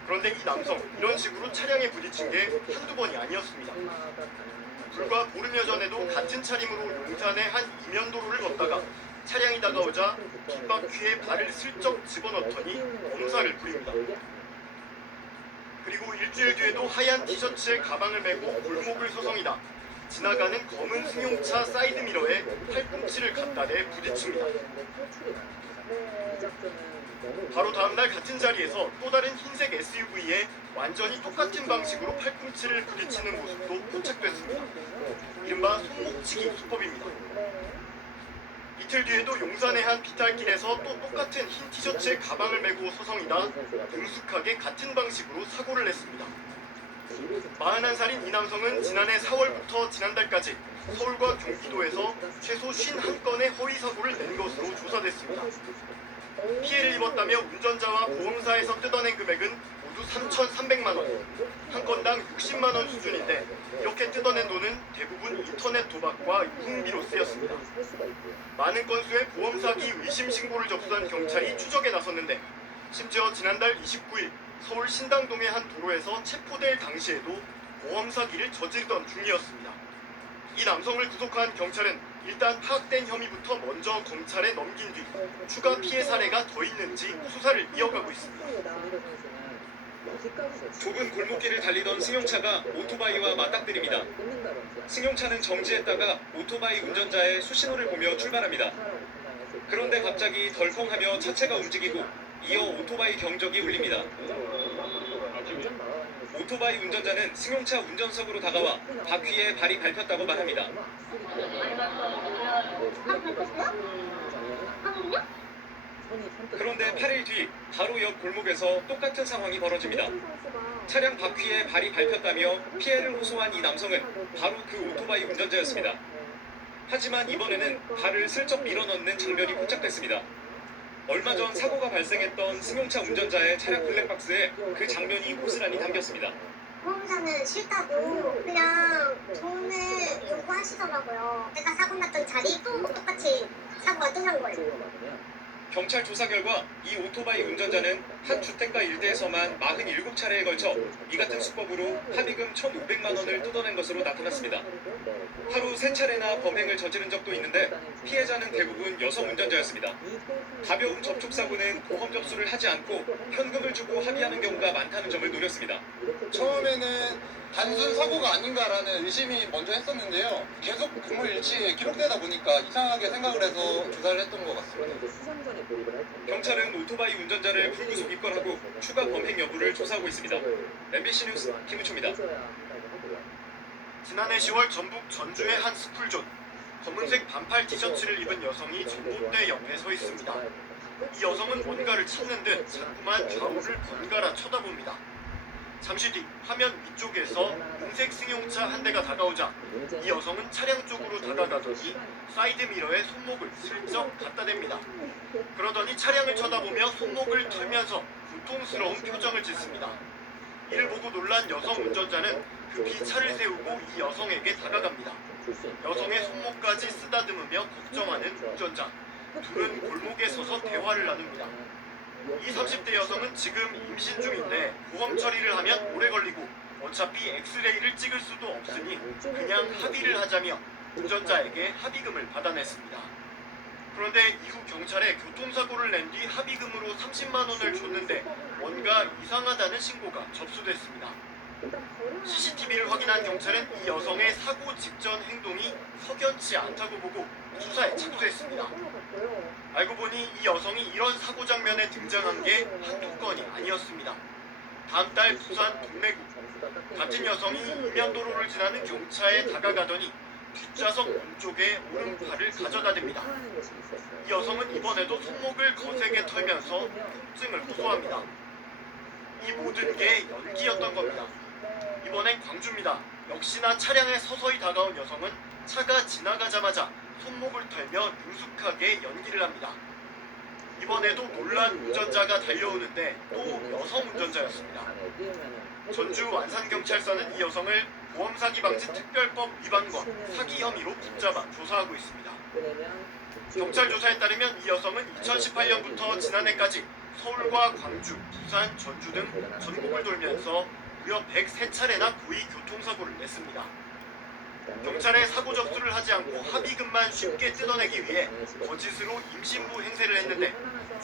그런데 이 남성 이런 식으로 차량에 부딪힌 게 한두 번이 아니었습니다. 불과 보름여 전에도 같은 차림으로 용산의 한 이면도로를 걷다가 차량이 다가오자 뒷바퀴에 발을 슬쩍 집어넣더니 엄살을 부립니다. 그리고 일주일 뒤에도 하얀 티셔츠에 가방을 메고 골목을 서성이다 지나가는 검은 승용차 사이드미러에 팔꿈치를 갖다 대 부딪힙니다. 바로 다음날 같은 자리에서 또 다른 흰색 SUV에 완전히 똑같은 방식으로 팔꿈치를 부딪히는 모습도 포착됐습니다. 이른바 손목치기 기법입니다. 이틀 뒤에도 용산의 한 비탈길에서 또 똑같은 흰 티셔츠에 가방을 메고 서성이다 능숙하게 같은 방식으로 사고를 냈습니다. 41살인 이 남성은 지난해 4월부터 지난달까지 서울과 경기도에서 최소 51건의 허위 사고를 낸 것으로 조사됐습니다. 피해를 입었다며 운전자와 보험사에서 뜯어낸 금액은 모두 3,300만 원, 한 건당 60만 원 수준인데 이렇게 뜯어낸 돈은 대부분 인터넷 도박과 유흥비로 쓰였습니다. 많은 건수의 보험 사기 의심 신고를 접수한 경찰이 추적에 나섰는데 심지어 지난달 29일 서울 신당동의 한 도로에서 체포될 당시에도 보험 사기를 저지르던 중이었습니다. 이 남성을 구속한 경찰은 일단 파악된 혐의부터 먼저 검찰에 넘긴 뒤 추가 피해 사례가 더 있는지 수사를 이어가고 있습니다. 좁은 골목길을 달리던 승용차가 오토바이와 맞닥뜨립니다. 승용차는 정지했다가 오토바이 운전자의 수신호를 보며 출발합니다. 그런데 갑자기 덜컹하며 차체가 움직이고 이어 오토바이 경적이 울립니다. 오토바이 운전자는 승용차 운전석으로 다가와 바퀴에 발이 밟혔다고 말합니다. 그런데 8일 뒤 바로 옆 골목에서 똑같은 상황이 벌어집니다. 차량 바퀴에 발이 밟혔다며 피해를 호소한 이 남성은 바로 그 오토바이 운전자였습니다. 하지만 이번에는 발을 슬쩍 밀어넣는 장면이 포착됐습니다. 얼마 전 사고가 발생했던 승용차 운전자의 차량 블랙박스에 그 장면이 고스란히 담겼습니다. 보험사는 싫다고 그냥 돈을 요구하시더라고요. 제가 사고 났던 자리 또 똑같이 사고가 또 난 거예요. 경찰 조사 결과 이 오토바이 운전자는 한 주택가 일대에서만 47차례에 걸쳐 이 같은 수법으로 합의금 1,500만 원을 뜯어낸 것으로 나타났습니다. 하루 3차례나 범행을 저지른 적도 있는데 피해자는 대부분 여성 운전자였습니다. 가벼운 접촉사고는 보험 접수를 하지 않고 현금을 주고 합의하는 경우가 많다는 점을 노렸습니다. 처음에는 단순 사고가 아닌가라는 의심이 먼저 했었는데요. 계속 근무 일치에 기록되다 보니까 이상하게 생각을 해서 조사를 했던 것 같습니다. 경찰은 오토바이 운전자를 불구속 입건하고 추가 범행 여부를 조사하고 있습니다. MBC 뉴스 김우초입니다. 지난해 10월 전북 전주의 한 스쿨존. 검은색 반팔 티셔츠를 입은 여성이 전봇대 옆에 서 있습니다. 이 여성은 뭔가를 찾는 듯 자꾸만 좌우를 번갈아 쳐다봅니다. 잠시 뒤 화면 위쪽에서 은색 승용차 한 대가 다가오자 이 여성은 차량 쪽으로 다가가더니 사이드미러에 손목을 슬쩍 갖다 댑니다. 그러더니 차량을 쳐다보며 손목을 털면서 고통스러운 표정을 짓습니다. 이를 보고 놀란 여성 운전자는 급히 차를 세우고 이 여성에게 다가갑니다. 여성의 손목까지 쓰다듬으며 걱정하는 운전자. 둘은 골목에 서서 대화를 나눕니다. 이 30대 여성은 지금 임신 중인데 보험 처리를 하면 오래 걸리고 어차피 엑스레이를 찍을 수도 없으니 그냥 합의를 하자며 운전자에게 합의금을 받아냈습니다. 그런데 이후 경찰에 교통사고를 낸 뒤 합의금으로 30만 원을 줬는데 뭔가 이상하다는 신고가 접수됐습니다. CCTV를 확인한 경찰은 이 여성의 사고 직전 행동이 석연치 않다고 보고 수사에 착수했습니다. 알고 보니 이 여성이 이런 사고 장면에 등장한 게 한두 건이 아니었습니다. 다음 달 부산 동래구 같은 여성이 이면도로를 지나는 경차에 다가가더니 뒷좌석 오른쪽에 오른팔을 가져다 댑니다. 이 여성은 이번에도 손목을 거세게 털면서 통증을 호소합니다. 이 모든 게 연기였던 겁니다. 이번엔 광주입니다. 역시나 차량에 서서히 다가온 여성은 차가 지나가자마자 손목을 털며 능숙하게 연기를 합니다. 이번에도 놀란 운전자가 달려오는데 또 여성 운전자였습니다. 전주 완산경찰서는 이 여성을 보험사기 방지 특별법 위반과 사기 혐의로 붙잡아 조사하고 있습니다. 경찰 조사에 따르면 이 여성은 2018년부터 지난해까지 서울과 광주, 부산, 전주 등 전국을 돌면서 무려 103차례나 고의 교통사고를 냈습니다. 경찰에 사고 접수를 하지 않고 합의금만 쉽게 뜯어내기 위해 거짓으로 임신부 행세를 했는데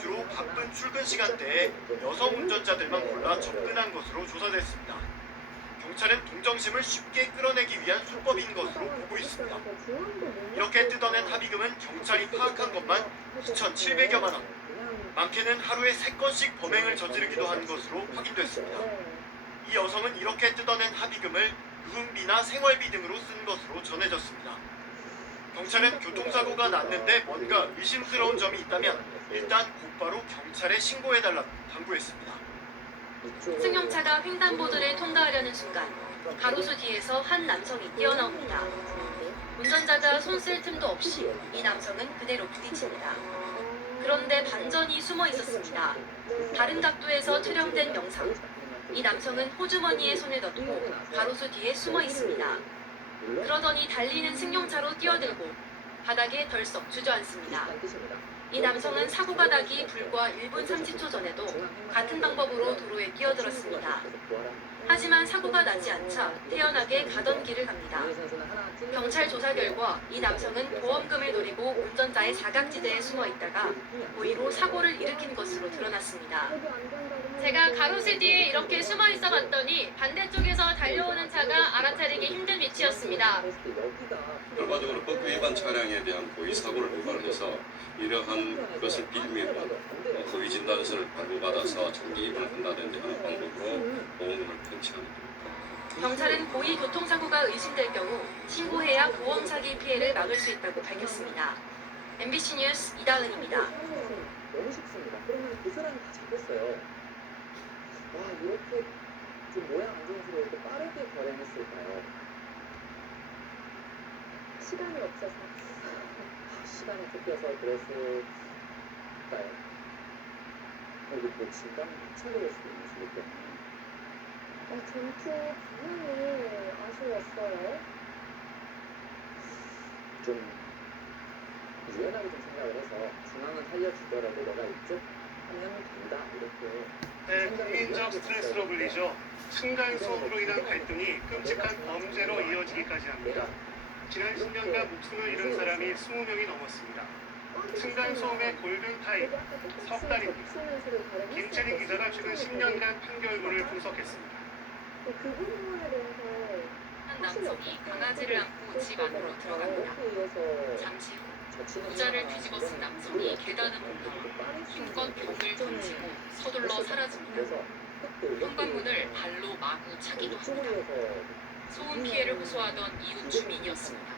주로 바쁜 출근 시간대에 여성 운전자들만 골라 접근한 것으로 조사됐습니다. 경찰은 동정심을 쉽게 끌어내기 위한 수법인 것으로 보고 있습니다. 이렇게 뜯어낸 합의금은 경찰이 파악한 것만 2,700여만 원, 많게는 하루에 3건씩 범행을 저지르기도 한 것으로 확인됐습니다. 이 여성은 이렇게 뜯어낸 합의금을 유흥비나 생활비 등으로 쓴 것으로 전해졌습니다. 경찰은 교통사고가 났는데 뭔가 의심스러운 점이 있다면 일단 곧바로 경찰에 신고해달라고 당부했습니다. 승용차가 횡단보도를 통과하려는 순간 가로수 뒤에서 한 남성이 뛰어나옵니다. 운전자가 손 쓸 틈도 없이 이 남성은 그대로 부딪힙니다. 그런데 반전이 숨어 있었습니다. 다른 각도에서 촬영된 영상. 이 남성은 호주머니에 손을 넣고 가로수 뒤에 숨어 있습니다. 그러더니 달리는 승용차로 뛰어들고 바닥에 덜썩 주저앉습니다. 이 남성은 사고가 나기 불과 1분 30초 전에도 같은 방법으로 도로에 끼어들었습니다. 하지만 사고가 나지 않자 태연하게 가던 길을 갑니다. 경찰 조사 결과 이 남성은 보험금을 노리고 운전자의 사각지대에 숨어 있다가 고의로 사고를 일으킨 것으로 드러났습니다. 제가 가로수 뒤에 이렇게 숨어 있어 봤더니 반대쪽에서 달려오는 차가 알아차리기 힘든 위치였습니다. 결과적으로 법 위반 차량에 대한 고의 사고를 유발해서 이러한 것을 빌미로 고의 진단서를 발부받아서 장기 입원을 한다든지 하는 방법으로 보험금을 편취하는 겁니다. 경찰은 고의 교통사고가 의심될 경우 신고해야 보험 사기 피해를 막을 수 있다고 밝혔습니다. MBC 뉴스 이다은입니다. 너무 쉽습니다. 그러면 그 사람이 다 잡혔어요. 와, 이렇게 좀 모양 안 좋은 소리 이렇게 빠르게 발행했을까요? 시간이 없어서. 시간이 쫓겨서 그랬을까요? 이거 뭐 진단 차례일 수도 있는 수도 있겠네. 전투 부분이 아쉬웠어요. 좀 유연하게 좀 생각을 해서 중앙은 살려주더라도 너가 이쪽 하면 된다 이렇게. 네, 국민적 스트레스로 불리죠. 층간소음으로 인한 갈등이 끔찍한 범죄로 이어지기까지 합니다. 지난 10년간 목숨을 잃은 사람이 20명이 넘었습니다. 층간소음의 골든타임, 석 달입니다. 김채린 기자가 최근 10년간 판결문을 분석했습니다. 그 부분에 대해서 한 남성이 강아지를 안고 집 안으로 들어갑니다. 잠시 후 의자를 뒤집어 쓴 남성이 계단을 올라 힘껏 벽을 던지고 서둘러 사라집니다. 현관문을 발로 마구 차기도 합니다. 소음 피해를 호소하던 이웃 주민이었습니다.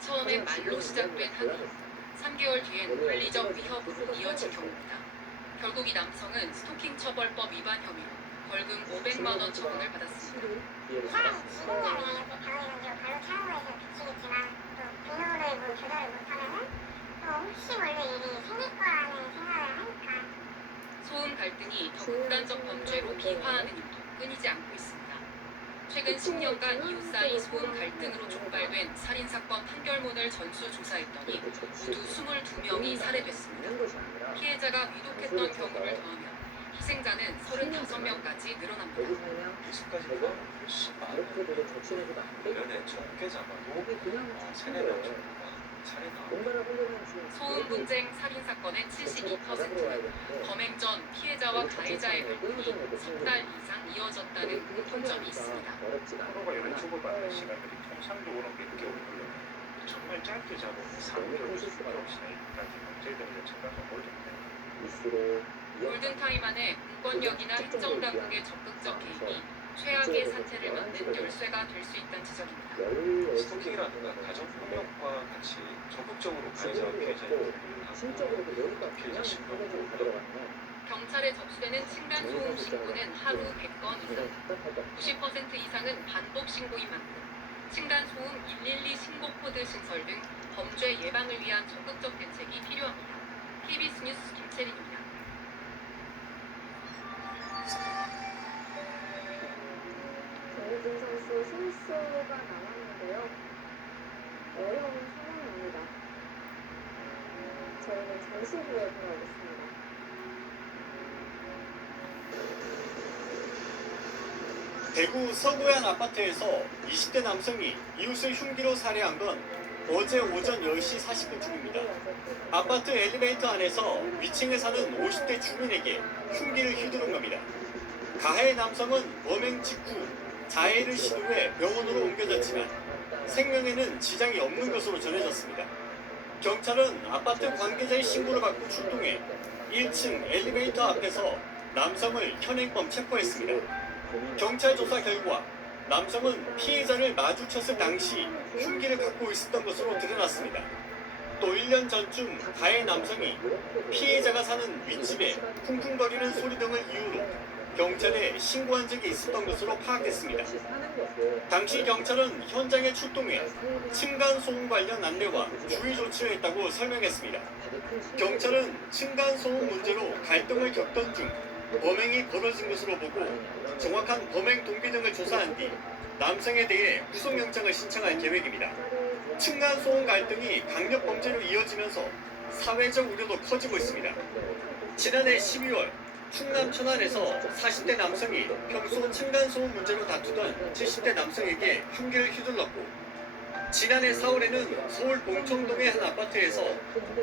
처음엔 말로 시작된 항의, 3개월 뒤엔 물리적 위협으로 이어진 경우입니다. 결국 이 남성은 스토킹 처벌법 위반 혐의로 벌금 500만 원 처분을 받았습니다. 사람이 죽은 게 아니라 이렇게 당해가지고 발로 차는 거에서 그치겠지만 또 분노를 뭐 조절을 못하면은 또 혹시 원래 일이 생길 거라는 생각을 하니까 소음 갈등이 더 극단적 범죄로 비화하는 일도 끊이지 않고 있습니다. 최근 10년간 이웃 사이 소음 갈등으로 촉발된 살인사건 판결문을 전수조사했더니 모두 22명이 살해됐습니다. 피해자가 위독했던 경우를 더하면 희생자는 35명까지 늘어납니다. 이수까지 가면 훨씬 많아요. 1년에 적게 잡아도 3-4명 정도가 살해나. 소음 분쟁 살인 사건의 72%는 범행 전 피해자와 가해자의 갈등이 석 달 이상 이어졌다는 공통점이 있습니다. 서로가 연속을 받는 시간들이 통상적으로 몇 개월 걸려요. 정말 짧게 잡으면 3개월, 10개월 지나기까지 문제들이 자체가 어렵네요. 골든타임 안에 공권력이나 행정당국의 적극적 개입이 최악의 사태를 만든 열쇠가 될 수 있다는 지적입니다. 스토킹이라든가 가정폭력과 같이 적극적으로 가해자와 피해자의 관계를 피해자 신고를 경찰에 접수되는 층간소음 신고는 하루 100건 이상, 90% 이상은 반복 신고인 만큼 층간소음 112 신고 코드 신설 등 범죄 예방을 위한 적극적 대책이 필요합니다. KBS 뉴스 김채린입니다. 정우진 선수 실수가 나왔는데요. 어려운 상황입니다. 저희는 잠시 후에 돌아오겠습니다. 대구 서구의 한 아파트에서 20대 남성이 이웃을 흉기로 살해한 건 어제 오전 10시 40분쯤입니다. 아파트 엘리베이터 안에서 위층에 사는 50대 주민에게 흉기를 휘두른 겁니다. 가해 남성은 범행 직후 자해를 시도해 병원으로 옮겨졌지만 생명에는 지장이 없는 것으로 전해졌습니다. 경찰은 아파트 관계자의 신고를 받고 출동해 1층 엘리베이터 앞에서 남성을 현행범 체포했습니다. 경찰 조사 결과 남성은 피해자를 마주쳤을 당시 흉기를 갖고 있었던 것으로 드러났습니다. 또 1년 전쯤 가해 남성이 피해자가 사는 윗집에 쿵쿵거리는 소리 등을 이유로 경찰에 신고한 적이 있었던 것으로 파악됐습니다. 당시 경찰은 현장에 출동해 층간소음 관련 안내와 주의 조치를 했다고 설명했습니다. 경찰은 층간소음 문제로 갈등을 겪던 중 범행이 벌어진 것으로 보고 정확한 범행 동기 등을 조사한 뒤 남성에 대해 구속영장을 신청할 계획입니다. 층간소음 갈등이 강력범죄로 이어지면서 사회적 우려도 커지고 있습니다. 지난해 12월 충남 천안에서 40대 남성이 평소 층간소음 문제로 다투던 70대 남성에게 흉기를 휘둘렀고 지난해 4월에는 서울 봉천동의 한 아파트에서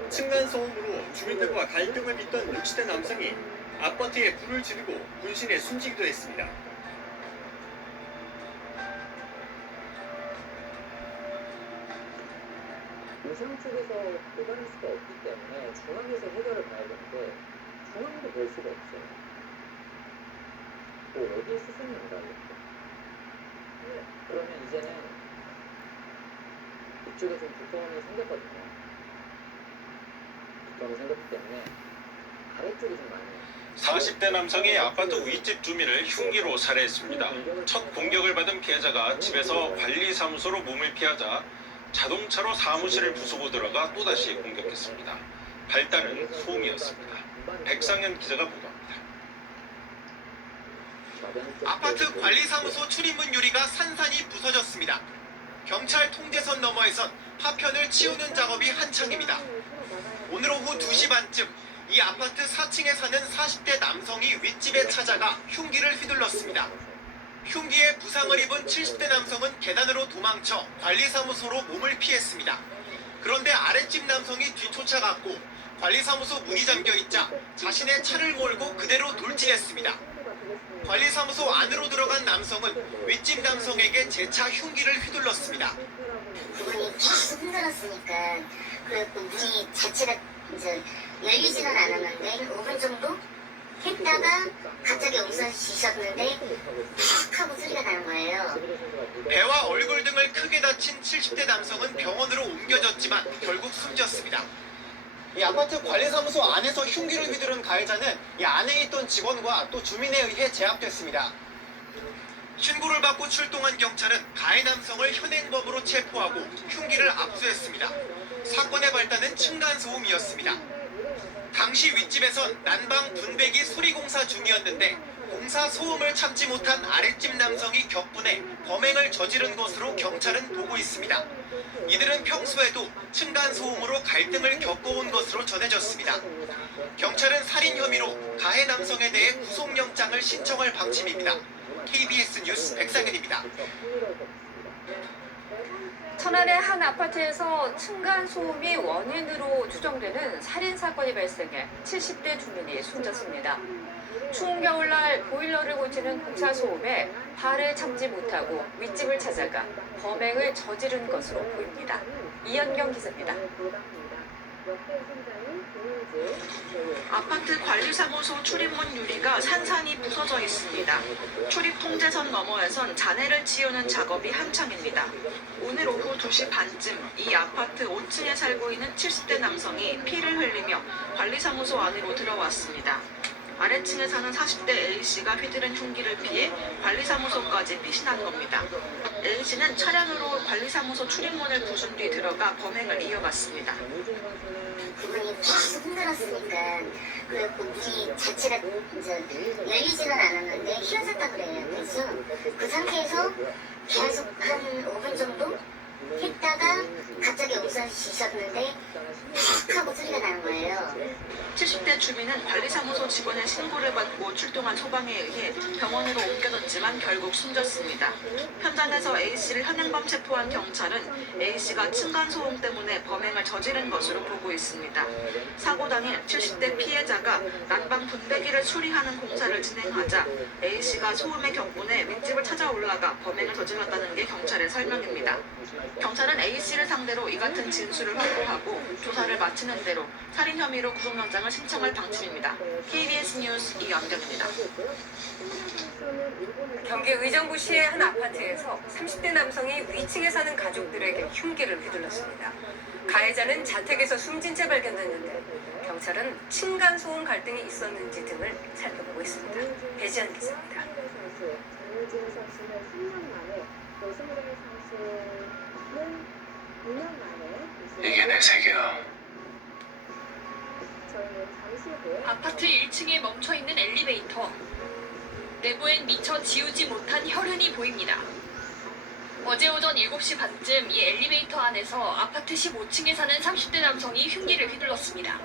층간소음으로 주민들과 갈등을 빚던 60대 남성이 아파트에 불을 지르고 분신에 숨지기도 했습니다. 의상 쪽에서 보관할 수가 없기 때문에 중앙에서 해결을 봐야 되는데 중앙도 볼 수가 없어요. 뭐 어디에 수선인가 이렇게. 그러면 이제는 이쪽에 좀 두꺼움이 생겼거든요. 두꺼움이 생겼기 때문에 아래쪽이 좀 많이 40대 남성이 아파트 윗집 주민을 흉기로 살해했습니다. 첫 공격을 받은 피해자가 집에서 관리사무소로 몸을 피하자 자동차로 사무실을 부수고 들어가 또다시 공격했습니다. 발단은 소음이었습니다. 백상현 기자가 보도합니다. 아파트 관리사무소 출입문 유리가 산산이 부서졌습니다. 경찰 통제선 너머에선 파편을 치우는 작업이 한창입니다. 오늘 오후 2시 반쯤 이 아파트 4층에 사는 40대 남성이 윗집에 찾아가 흉기를 휘둘렀습니다. 흉기에 부상을 입은 70대 남성은 계단으로 도망쳐 관리사무소로 몸을 피했습니다. 그런데 아랫집 남성이 뒤쫓아갔고 관리사무소 문이 잠겨있자 자신의 차를 몰고 그대로 돌진했습니다. 관리사무소 안으로 들어간 남성은 윗집 남성에게 재차 흉기를 휘둘렀습니다. 그분이 계속 흔들었으니까 그 문이 자체가 이제 열리지는 않았는데 5분 정도 했다가 갑자기 웃어주셨는데 팍 하고 소리가 나는 거예요. 배와 얼굴 등을 크게 다친 70대 남성은 병원으로 옮겨졌지만 결국 숨졌습니다. 이 아파트 관리사무소 안에서 흉기를 휘두른 가해자는 이 안에 있던 직원과 또 주민에 의해 제압됐습니다. 신고를 받고 출동한 경찰은 가해 남성을 현행범으로 체포하고 흉기를 압수했습니다. 사건의 발단은 층간소음이었습니다. 당시 윗집에선 난방 분배기 수리공사 중이었는데 공사 소음을 참지 못한 아랫집 남성이 격분해 범행을 저지른 것으로 경찰은 보고 있습니다. 이들은 평소에도 층간소음으로 갈등을 겪어온 것으로 전해졌습니다. 경찰은 살인 혐의로 가해 남성에 대해 구속영장을 신청할 방침입니다. KBS 뉴스 백상현입니다. 천안의 한 아파트에서 층간소음이 원인으로 추정되는 살인사건이 발생해 70대 주민이 숨졌습니다. 추운 겨울날 보일러를 고치는 공사소음에 발을 참지 못하고 윗집을 찾아가 범행을 저지른 것으로 보입니다. 이현경 기자입니다. 아파트 관리사무소 출입문 유리가 산산이 부서져 있습니다. 출입 통제선 너머에선 잔해를 치우는 작업이 한창입니다. 오늘 오후 2시 반쯤 이 아파트 5층에 살고 있는 70대 남성이 피를 흘리며 관리사무소 안으로 들어왔습니다. 아래층에 사는 40대 A씨가 휘두른 흉기를 피해 관리사무소까지 피신한 겁니다. A씨는 차량으로 관리사무소 출입문을 부순 뒤 들어가 범행을 이어갔습니다. 그분이 계속 흔들었으니까 그 문이 자체가 이제 열리지는 않았는데 휘어졌다 그래요. 그래서 그 상태에서 계속 한 5분 정도 했다가 갑자기 웃어주셨는데 팍 하고 소리가 나는 거예요. 70대 주민은 관리사무소 직원의 신고를 받고 출동한 소방에 의해 병원으로 옮겨졌지만 결국 숨졌습니다. 현장에서 A씨를 현행범 체포한 경찰은 A씨가 층간소음 때문에 범행을 저지른 것으로 보고 있습니다. 사고 당일 70대 피해자가 난방 분배기를 수리하는 공사를 진행하자 A씨가 소음에 격분해 윗집을 찾아 올라가 범행을 저질렀다는 게 경찰의 설명입니다. 경찰은 A씨를 상대로 이 같은 진술을 확보하고 조사를 마치는 대로 살인 혐의로 구속영장을 신청할 방침입니다. KBS 뉴스 이연경입니다. 경기 의정부시의 한 아파트에서 30대 남성이 위층에 사는 가족들에게 흉기를 휘둘렀습니다. 가해자는 자택에서 숨진 채 발견됐는데 경찰 경찰은 층간소음 갈등이 있었는지 등을 살펴보고 있습니다. 배지한 기자입니다. 장유진석 씨는 3년 만에, 노승일 선수는 2년 만에. 이게 내 세계야. 저희는 잠시 후에 아파트 1층에 멈춰 있는 엘리베이터. 내부엔 미처 지우지 못한 혈흔이 보입니다. 어제 오전 7시 반쯤 이 엘리베이터 안에서 아파트 15층에 사는 30대 남성이 흉기를 휘둘렀습니다.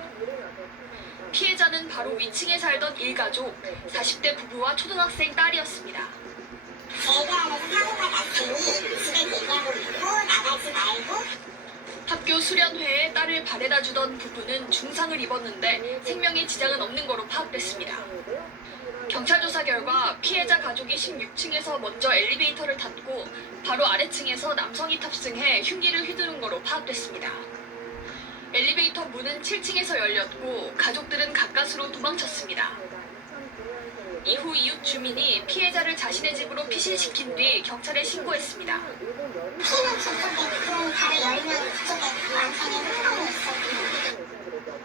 피해자는 바로 위층에 살던 일가족 40대 부부와 초등학생 딸이었습니다. 학교 수련회에 딸을 바래다 주던 부부는 중상을 입었는데 생명에 지장은 없는 거로 파악됐습니다. 경찰 조사 결과 피해자 가족이 16층에서 먼저 엘리베이터를 탔고 바로 아래층에서 남성이 탑승해 흉기를 휘두른 거로 파악됐습니다. 엘리베이터 문은 7층에서 열렸고 가족들은 가까스로 도망쳤습니다. 이후 이웃 주민이 피해자를 자신의 집으로 피신시킨 뒤 경찰에 신고했습니다.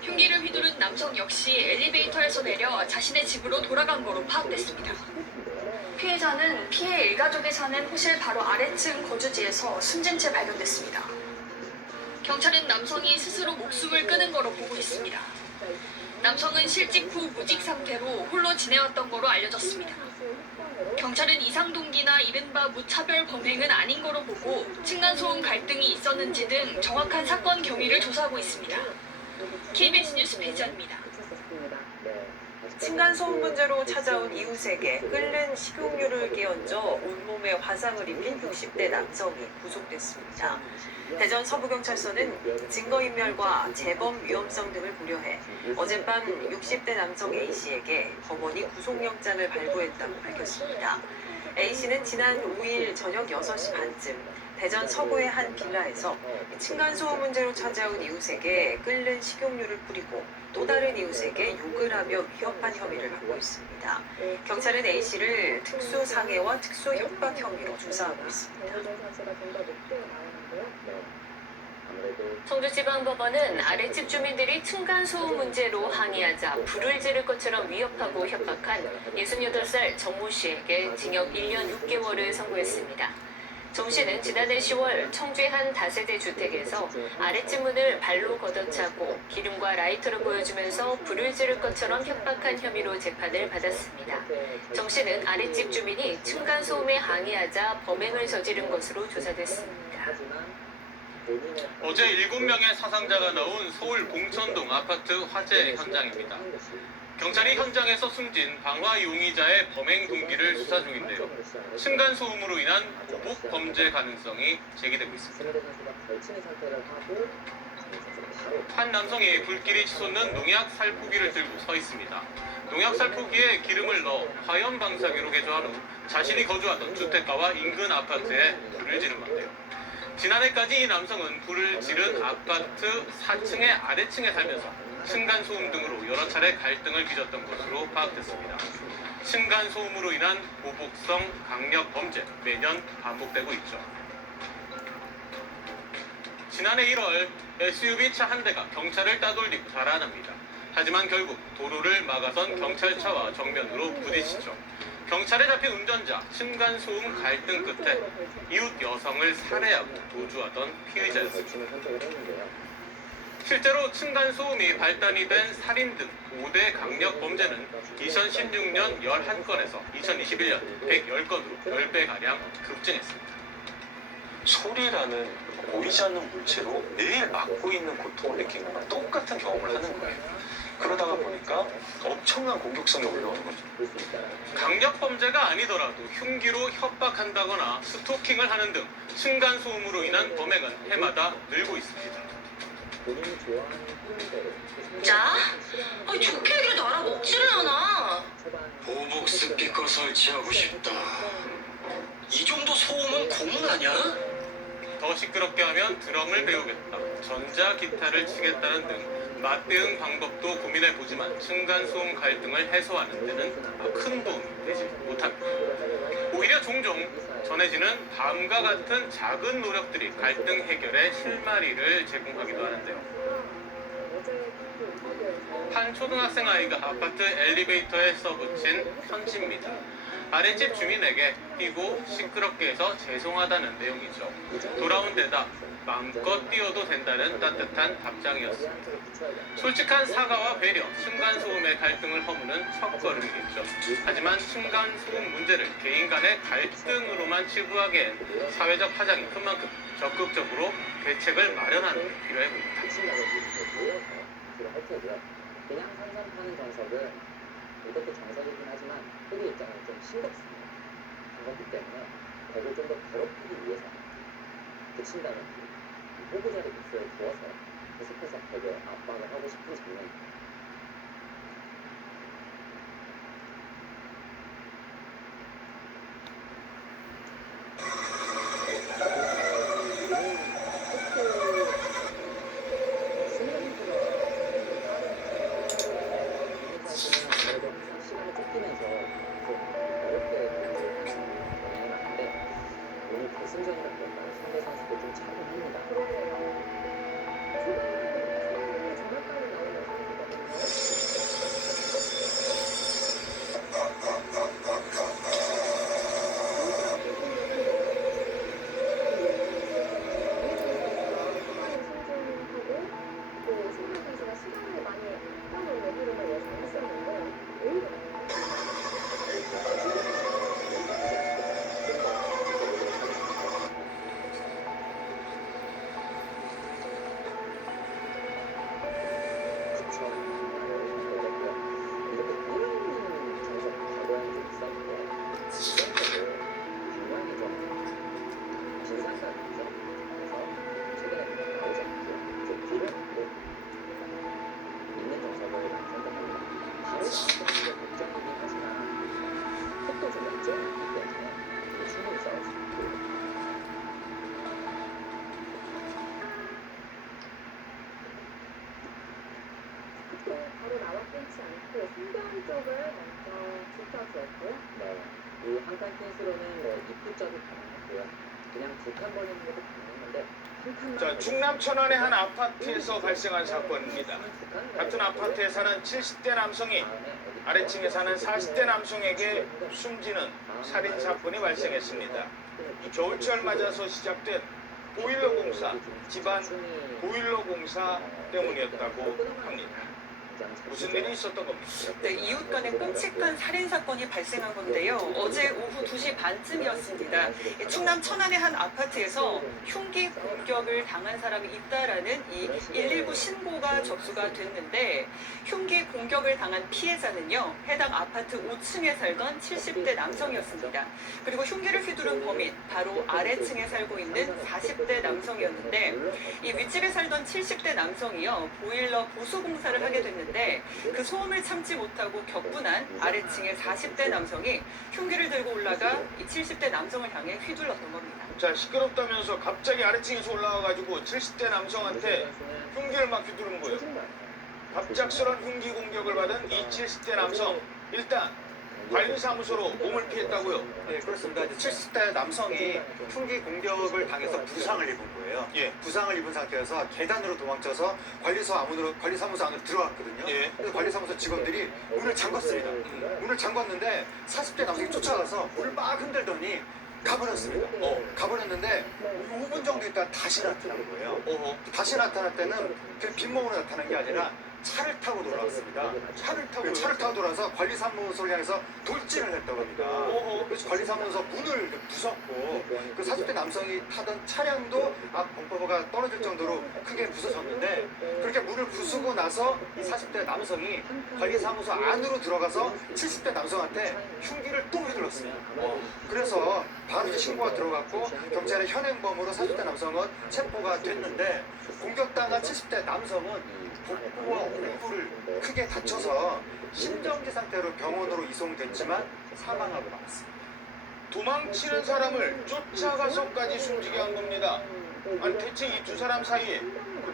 흉기를 휘두른 남성 역시 엘리베이터에서 내려 자신의 집으로 돌아간 거로 파악됐습니다. 피해자는 피해 일가족이 사는 호실 바로 아래층 거주지에서 숨진 채 발견됐습니다. 경찰은 남성이 스스로 목숨을 끊은 거로 보고 있습니다. 남성은 실직 후 무직 상태로 홀로 지내왔던 거로 알려졌습니다. 경찰은 이상 동기나 이른바 무차별 범행은 아닌 거로 보고 층간소음 갈등이 있었는지 등 정확한 사건 경위를 조사하고 있습니다. KBS 뉴스 배지연입니다. 층간소음 문제로 찾아온 이웃에게 끓는 식용유를 끼얹어 온몸에 화상을 입힌 60대 남성이 구속됐습니다. 대전 서부경찰서는 증거인멸과 재범 위험성 등을 고려해 어젯밤 60대 남성 A씨에게 법원이 구속영장을 발부했다고 밝혔습니다. A씨는 지난 5일 저녁 6시 반쯤 대전 서구의 한 빌라에서 층간소음 문제로 찾아온 이웃에게 끓는 식용유를 뿌리고 또 다른 이웃에게 욕을 하며 위협한 혐의를 받고 있습니다. 경찰은 A씨를 특수상해와 특수협박 혐의로 조사하고 있습니다. 청주지방법원은 아랫집 주민들이 층간소음 문제로 항의하자 불을 지를 것처럼 위협하고 협박한 68살 정모 씨에게 징역 1년 6개월을 선고했습니다. 정 씨는 지난해 10월 청주의 한 다세대 주택에서 아랫집 문을 발로 걷어차고 기름과 라이터를 보여주면서 불을 지를 것처럼 협박한 혐의로 재판을 받았습니다. 정 씨는 아랫집 주민이 층간소음에 항의하자 범행을 저지른 것으로 조사됐습니다. 어제 7명의 사상자가 나온 서울 봉천동 아파트 화재 현장입니다. 경찰이 현장에서 숨진 방화 용의자의 범행 동기를 수사 중인데요. 층간소음으로 인한 보복 범죄 가능성이 제기되고 있습니다. 한 남성이 불길이 치솟는 농약 살포기를 들고 서 있습니다. 농약 살포기에 기름을 넣어 화염 방사기로 개조한 후 자신이 거주하던 주택가와 인근 아파트에 불을 지른 건데요. 지난해까지 이 남성은 불을 지른 아파트 4층의 아래층에 살면서 층간소음 등으로 여러 차례 갈등을 빚었던 것으로 파악됐습니다. 층간소음으로 인한 보복성 강력 범죄 매년 반복되고 있죠. 지난해 1월 SUV 차 한 대가 경찰을 따돌리고 달아납니다. 하지만 결국 도로를 막아선 경찰차와 정면으로 부딪히죠. 경찰에 잡힌 운전자 층간소음 갈등 끝에 이웃 여성을 살해하고 도주하던 피의자였습니다. 실제로 층간소음이 발단이 된 살인 등 5대 강력 범죄는 2016년 11건에서 2021년 110건으로 10배가량 급증했습니다. 소리라는 보이지 않는 물체로 매일 맡고 있는 고통을 느끼는 거랑 똑같은 경험을 하는 거예요. 그러다가 보니까 엄청난 공격성이 올라오는 거죠. 강력 범죄가 아니더라도 흉기로 협박한다거나 스토킹을 하는 등 층간소음으로 인한 범행은 해마다 늘고 있습니다. 자? 좋게 얘기를 알아 먹지를 않아. 보복 스피커 설치하고 싶다. 이 정도 소음은 고문 아니야? 더 시끄럽게 하면 드럼을 배우겠다, 전자 기타를 치겠다는 등 맞대응 방법도 고민해보지만 층간소음 갈등을 해소하는 데는 큰 도움이 되지 못합니다. 오히려 종종 전해지는 다음과 같은 작은 노력들이 갈등 해결의 실마리를 제공하기도 하는데요. 한 초등학생 아이가 아파트 엘리베이터에 써붙인 편지입니다. 아랫집 주민에게 뛰고 시끄럽게 해서 죄송하다는 내용이죠. 돌아온 데다 마음껏 뛰어도 된다는 따뜻한 답장이었습니다. 솔직한 사과와 배려, 층간소음의 갈등을 허무는 첫걸음이겠죠. 하지만 층간소음 문제를 개인 간의 갈등으로만 치부하기엔 사회적 파장이 큰 만큼 적극적으로 대책을 마련하는 게 필요해 보입니다. 그냥 산산파는 정석은 이것도 정석이긴 하지만 후기 입장에는 좀 싱겁습니다. 그렇기 때문에 벽을 좀 더 괴롭히기 위해서 붙인다는 후보자를 목소에 두어서 계속해서 벽에 압박을 하고 싶은 장면. 시간을 쫓기면서 좀 어렵게 영향이 나는데 오늘 결승전이라 그런가 상대 선수도 좀 잘합니다. 저녁까지 나오는 선수거든요. 바로 나와 끊지 않고 상대방 쪽을 먼저 짚어주었고요. 네, 이 한 칸 캔스로는 뭐 입구점이 가능했고요. 그냥 두 칸 벌리는 것도 가능했는데 한 칸만. 자, 충남 천안의 한 아파트에서 발생한 사건입니다. 같은 아파트에 사는 70대 남성이 아래층에 사는 40대 남성에게 숨지는 살인 사건이 발생했습니다. 이 겨울철 맞아서 시작된 보일러 공사, 집안 보일러 공사 때문이었다고 합니다. 무슨 일이 있었던 겁니까? 네, 이웃 간의 끔찍한 살인 사건이 발생한 건데요. 어제 오후 2시 반쯤이었습니다. 충남 천안의 한 아파트에서 흉기 공격을 당한 사람이 있다라는 이 119 신고가 접수가 됐는데 흉기 공격을 당한 피해자는요. 해당 아파트 5층에 살던 70대 남성이었습니다. 그리고 흉기를 휘두른 범인 바로 아래층에 살고 있는 40대 남성이었는데 이 윗집에 살던 70대 남성이요. 보일러 보수 공사를 하게 됐는데 그 소음을 참지 못하고 격분한 아래층의 40대 남성이 흉기를 들고 올라가 이 70대 남성을 향해 휘둘렀던 겁니다. 자, 시끄럽다면서 갑자기 아래층에서 올라와가지고 70대 남성한테 흉기를 막 휘두른 거예요. 갑작스런 흉기 공격을 받은 이 70대 남성, 일단 관리사무소로 몸을 피했다고요? 네, 그렇습니다. 이제 70대 남성이 흉기 공격을 당해서 부상을 입은 거예요. 예. 부상을 입은 상태에서 계단으로 도망쳐서 관리사무소 안으로 들어갔거든요. 예. 그래서 관리사무소 직원들이 문을 잠궜습니다. 문을 잠궜는데 40대 남성이 쫓아가서 문을 막 흔들더니 가버렸습니다. 가버렸는데 5분 정도 있다가 다시 나타난 거예요. 다시 나타날 때는 그 빈몸으로 나타난 게 아니라 차를 타고 돌아왔습니다. 차를 타고 돌아와서 관리사무소를 향해서 돌진을 했다고 합니다. 그래서 관리사무소 문을 부쉈고 그 40대 남성이 타던 차량도 앞 범퍼가 떨어질 정도로 크게 부서졌는데 그렇게 문을 부수고 나서 이 40대 남성이 관리사무소 안으로 들어가서 70대 남성한테 흉기를 또 휘둘렀습니다. 그래서 바로 이제 신고가 들어갔고 경찰의 현행범으로 40대 남성은 체포가 됐는데 공격당한 70대 남성은 복부와 얼굴을 크게 다쳐서 심정지 상태로 병원으로 이송됐지만 사망하고 말았습니다. 도망치는 사람을 쫓아가서까지 숨지게 한 겁니다. 아니 대체 이 두 사람 사이에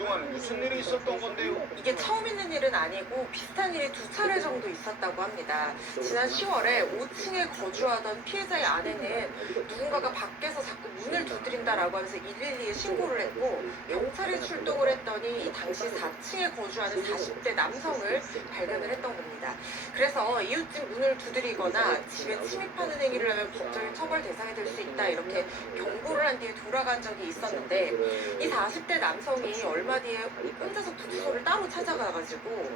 그동안 무슨 일이 있었던 건데요? 이게 처음 있는 일은 아니고 비슷한 일이 2차례 정도 있었다고 합니다. 지난 10월에 5층에 거주하던 피해자의 아내는 누군가가 밖에서 자꾸 문을 두드린다라고 하면서 112에 신고를 했고 경찰이 출동을 했더니 이 당시 4층에 거주하는 40대 남성을 발견을 했던 겁니다. 그래서 이웃집 문을 두드리거나 집에 침입하는 행위를 하면 법적인 처벌 대상이 될 수 있다 이렇게 경고를 한 뒤에 돌아간 적이 있었는데 이 40대 남성이 얼마 뒤에 혼자서 구치소를 따로 찾아가가지고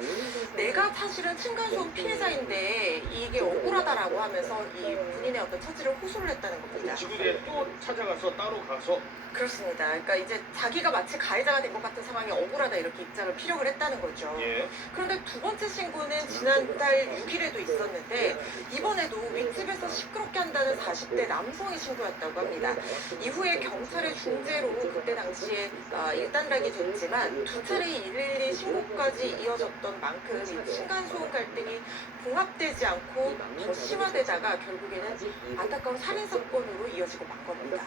내가 사실은 층간소음 피해자인데 이게 억울하다라고 하면서 이 본인의 어떤 처지를 호소를 했다는 겁니다. 지구 뒤에 또 찾아가서 따로 가서 그렇습니다. 그러니까 이제 자기가 마치 가해자가 된 것 같은 상황이 억울하다 이렇게 입장을 피력을 했다는 거죠. 예. 그런데 두 번째 신고는 지난달 6일에도 있었는데 이번에도 윗집에서 시끄럽게 한다는 40대 남성이 신고였다고 합니다. 이후에 경찰의 중재로 그때 당시에 일단락이 됐지만 2차례의 112 신고까지 이어졌던 만큼 이 층간소음 갈등이 봉합되지 않고 더 심화되다가 결국에는 안타까운 살인사건으로 이어지고 만 겁니다.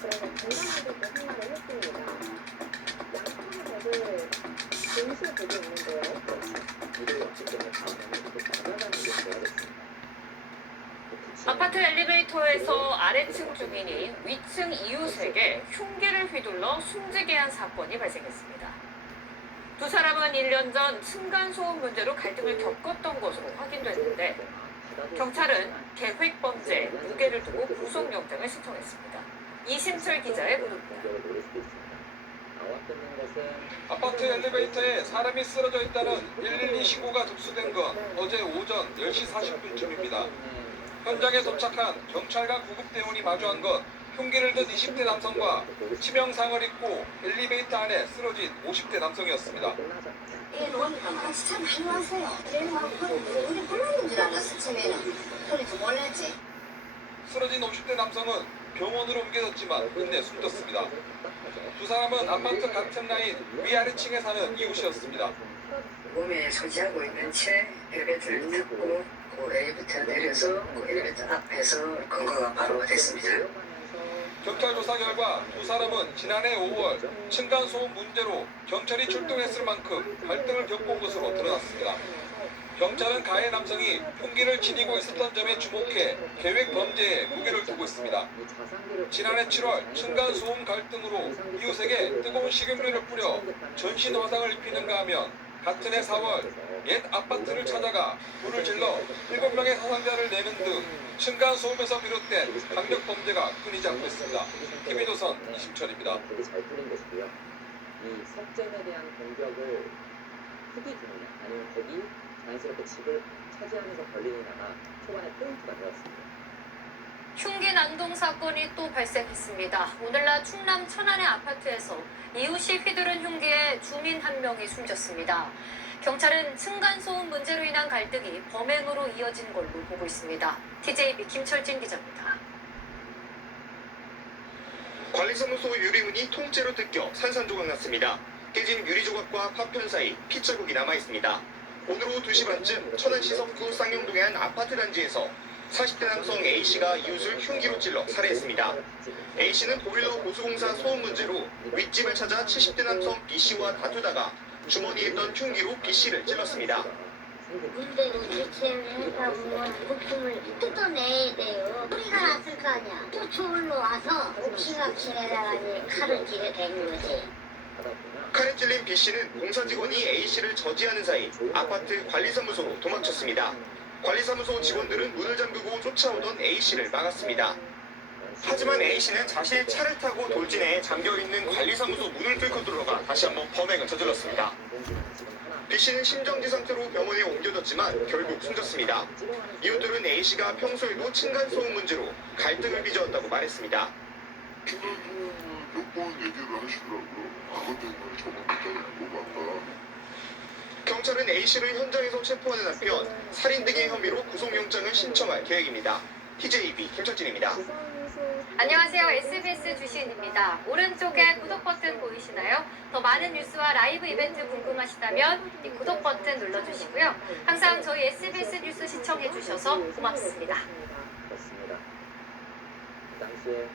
그래서 건강하게 한마디 했습니다. 양쪽의 벽을 동시에 보고 있는데요. 아파트 엘리베이터에서 아래층 주민이 위층 이웃에게 흉기를 휘둘러 숨지게 한 사건이 발생했습니다. 두 사람은 1년 전 층간소음 문제로 갈등을 겪었던 것으로 확인됐는데 경찰은 계획범죄, 무게를 두고 구속영장을 신청했습니다. 이심철 기자의 보도입니다. 아파트 엘리베이터에 사람이 쓰러져 있다는 112 신고가 접수된 건 어제 오전 10시 40분쯤입니다. 현장에 도착한 경찰과 구급대원이 마주한 건 흉기를 든 20대 남성과 치명상을 입고 엘리베이터 안에 쓰러진 50대 남성이었습니다. 그러니까 같이 참 많이 왔어요. 우리 불렀는 줄 알았어, 처음에는. 그래서 몰랐지. 쓰러진 50대 남성은 병원으로 옮겨졌지만 끝내 숨졌습니다. 두 사람은 아파트 같은 라인 위아래층에 사는 이웃이었습니다. 몸에 소지하고 있는 채 엘리베이터를 탔고 그 엘리베이터 내려서 그 엘리베이터 앞에서 근거가 바로 됐습니다. 경찰 조사 결과 두 사람은 지난해 5월 층간소음 문제로 경찰이 출동했을 만큼 갈등을 겪어온 것으로 드러났습니다. 경찰은 가해 남성이 흉기를 지니고 있었던 점에 주목해 계획 범죄에 무게를 두고 있습니다. 지난해 7월 층간소음 갈등으로 이웃에게 뜨거운 식용유를 뿌려 전신 화상을 입히는가 하면 같은 해 4월 옛 아파트를 찾아가 불을 질러 7명의 사상자를 내는 등 층간소음에서 비롯된 강력 범죄가 끊이지 않고 있습니다. TV조선 이심철입니다. 잘 풀린 것이고요. 이 석점에 대한 공격을 후기 중이냐 아니면 거기 자연스럽게 집을 차지하면서 벌리느냐가 초반에 포인트가 되었습니다. 흉기 난동 사건이 또 발생했습니다. 오늘 낮 충남 천안의 아파트에서 이웃이 휘두른 흉기에 주민 한 명이 숨졌습니다. 경찰은 층간소음 문제로 인한 갈등이 범행으로 이어진 걸로 보고 있습니다. TJB 김철진 기자입니다. 관리사무소 유리문이 통째로 뜯겨 산산조각 났습니다. 깨진 유리조각과 파편 사이 핏자국이 남아있습니다. 오늘 오후 2시 반쯤 천안 시성구 쌍용동의 한 아파트 단지에서 40대 남성 A씨가 이웃을 흉기로 찔러 살해했습니다. A씨는 보일러 보수공사 소음 문제로 윗집을 찾아 70대 남성 B씨와 다투다가 주머니에 있던 흉기로 B씨를 찔렀습니다. 문제로 대체해다 보면 부품을 뜯어내야 돼요. 소리가 났을 거 아니야. 또 저울로 와서 기각실에다가 이제 칼을 찌게 된 거지. 칼에 찔린 B씨는 공사 직원이 A씨를 저지하는 사이 아파트 관리사무소로 도망쳤습니다. 관리사무소 직원들은 문을 잠그고 쫓아오던 A씨를 막았습니다. 하지만 A씨는 자신의 차를 타고 돌진해 잠겨있는 관리사무소 문을 뚫고 들어가 다시 한번 범행을 저질렀습니다. B씨는 심정지 상태로 병원에 옮겨졌지만 결국 숨졌습니다. 이웃들은 A씨가 평소에도 층간소음 문제로 갈등을 빚어왔다고 말했습니다. 몇 번 얘기를 하시더라고요. 그것 때문에 저번부터 맞다. 경찰은 A씨를 현장에서 체포하는 한편 살인 등의 혐의로 구속영장을 신청할 계획입니다. TJB 김철진입니다. 안녕하세요. SBS 주시은입니다. 오른쪽에 구독 버튼 보이시나요? 더 많은 뉴스와 라이브 이벤트 궁금하시다면 이 구독 버튼 눌러주시고요. 항상 저희 SBS 뉴스 시청해 주셔서 고맙습니다. 그렇습니다. 그 당시에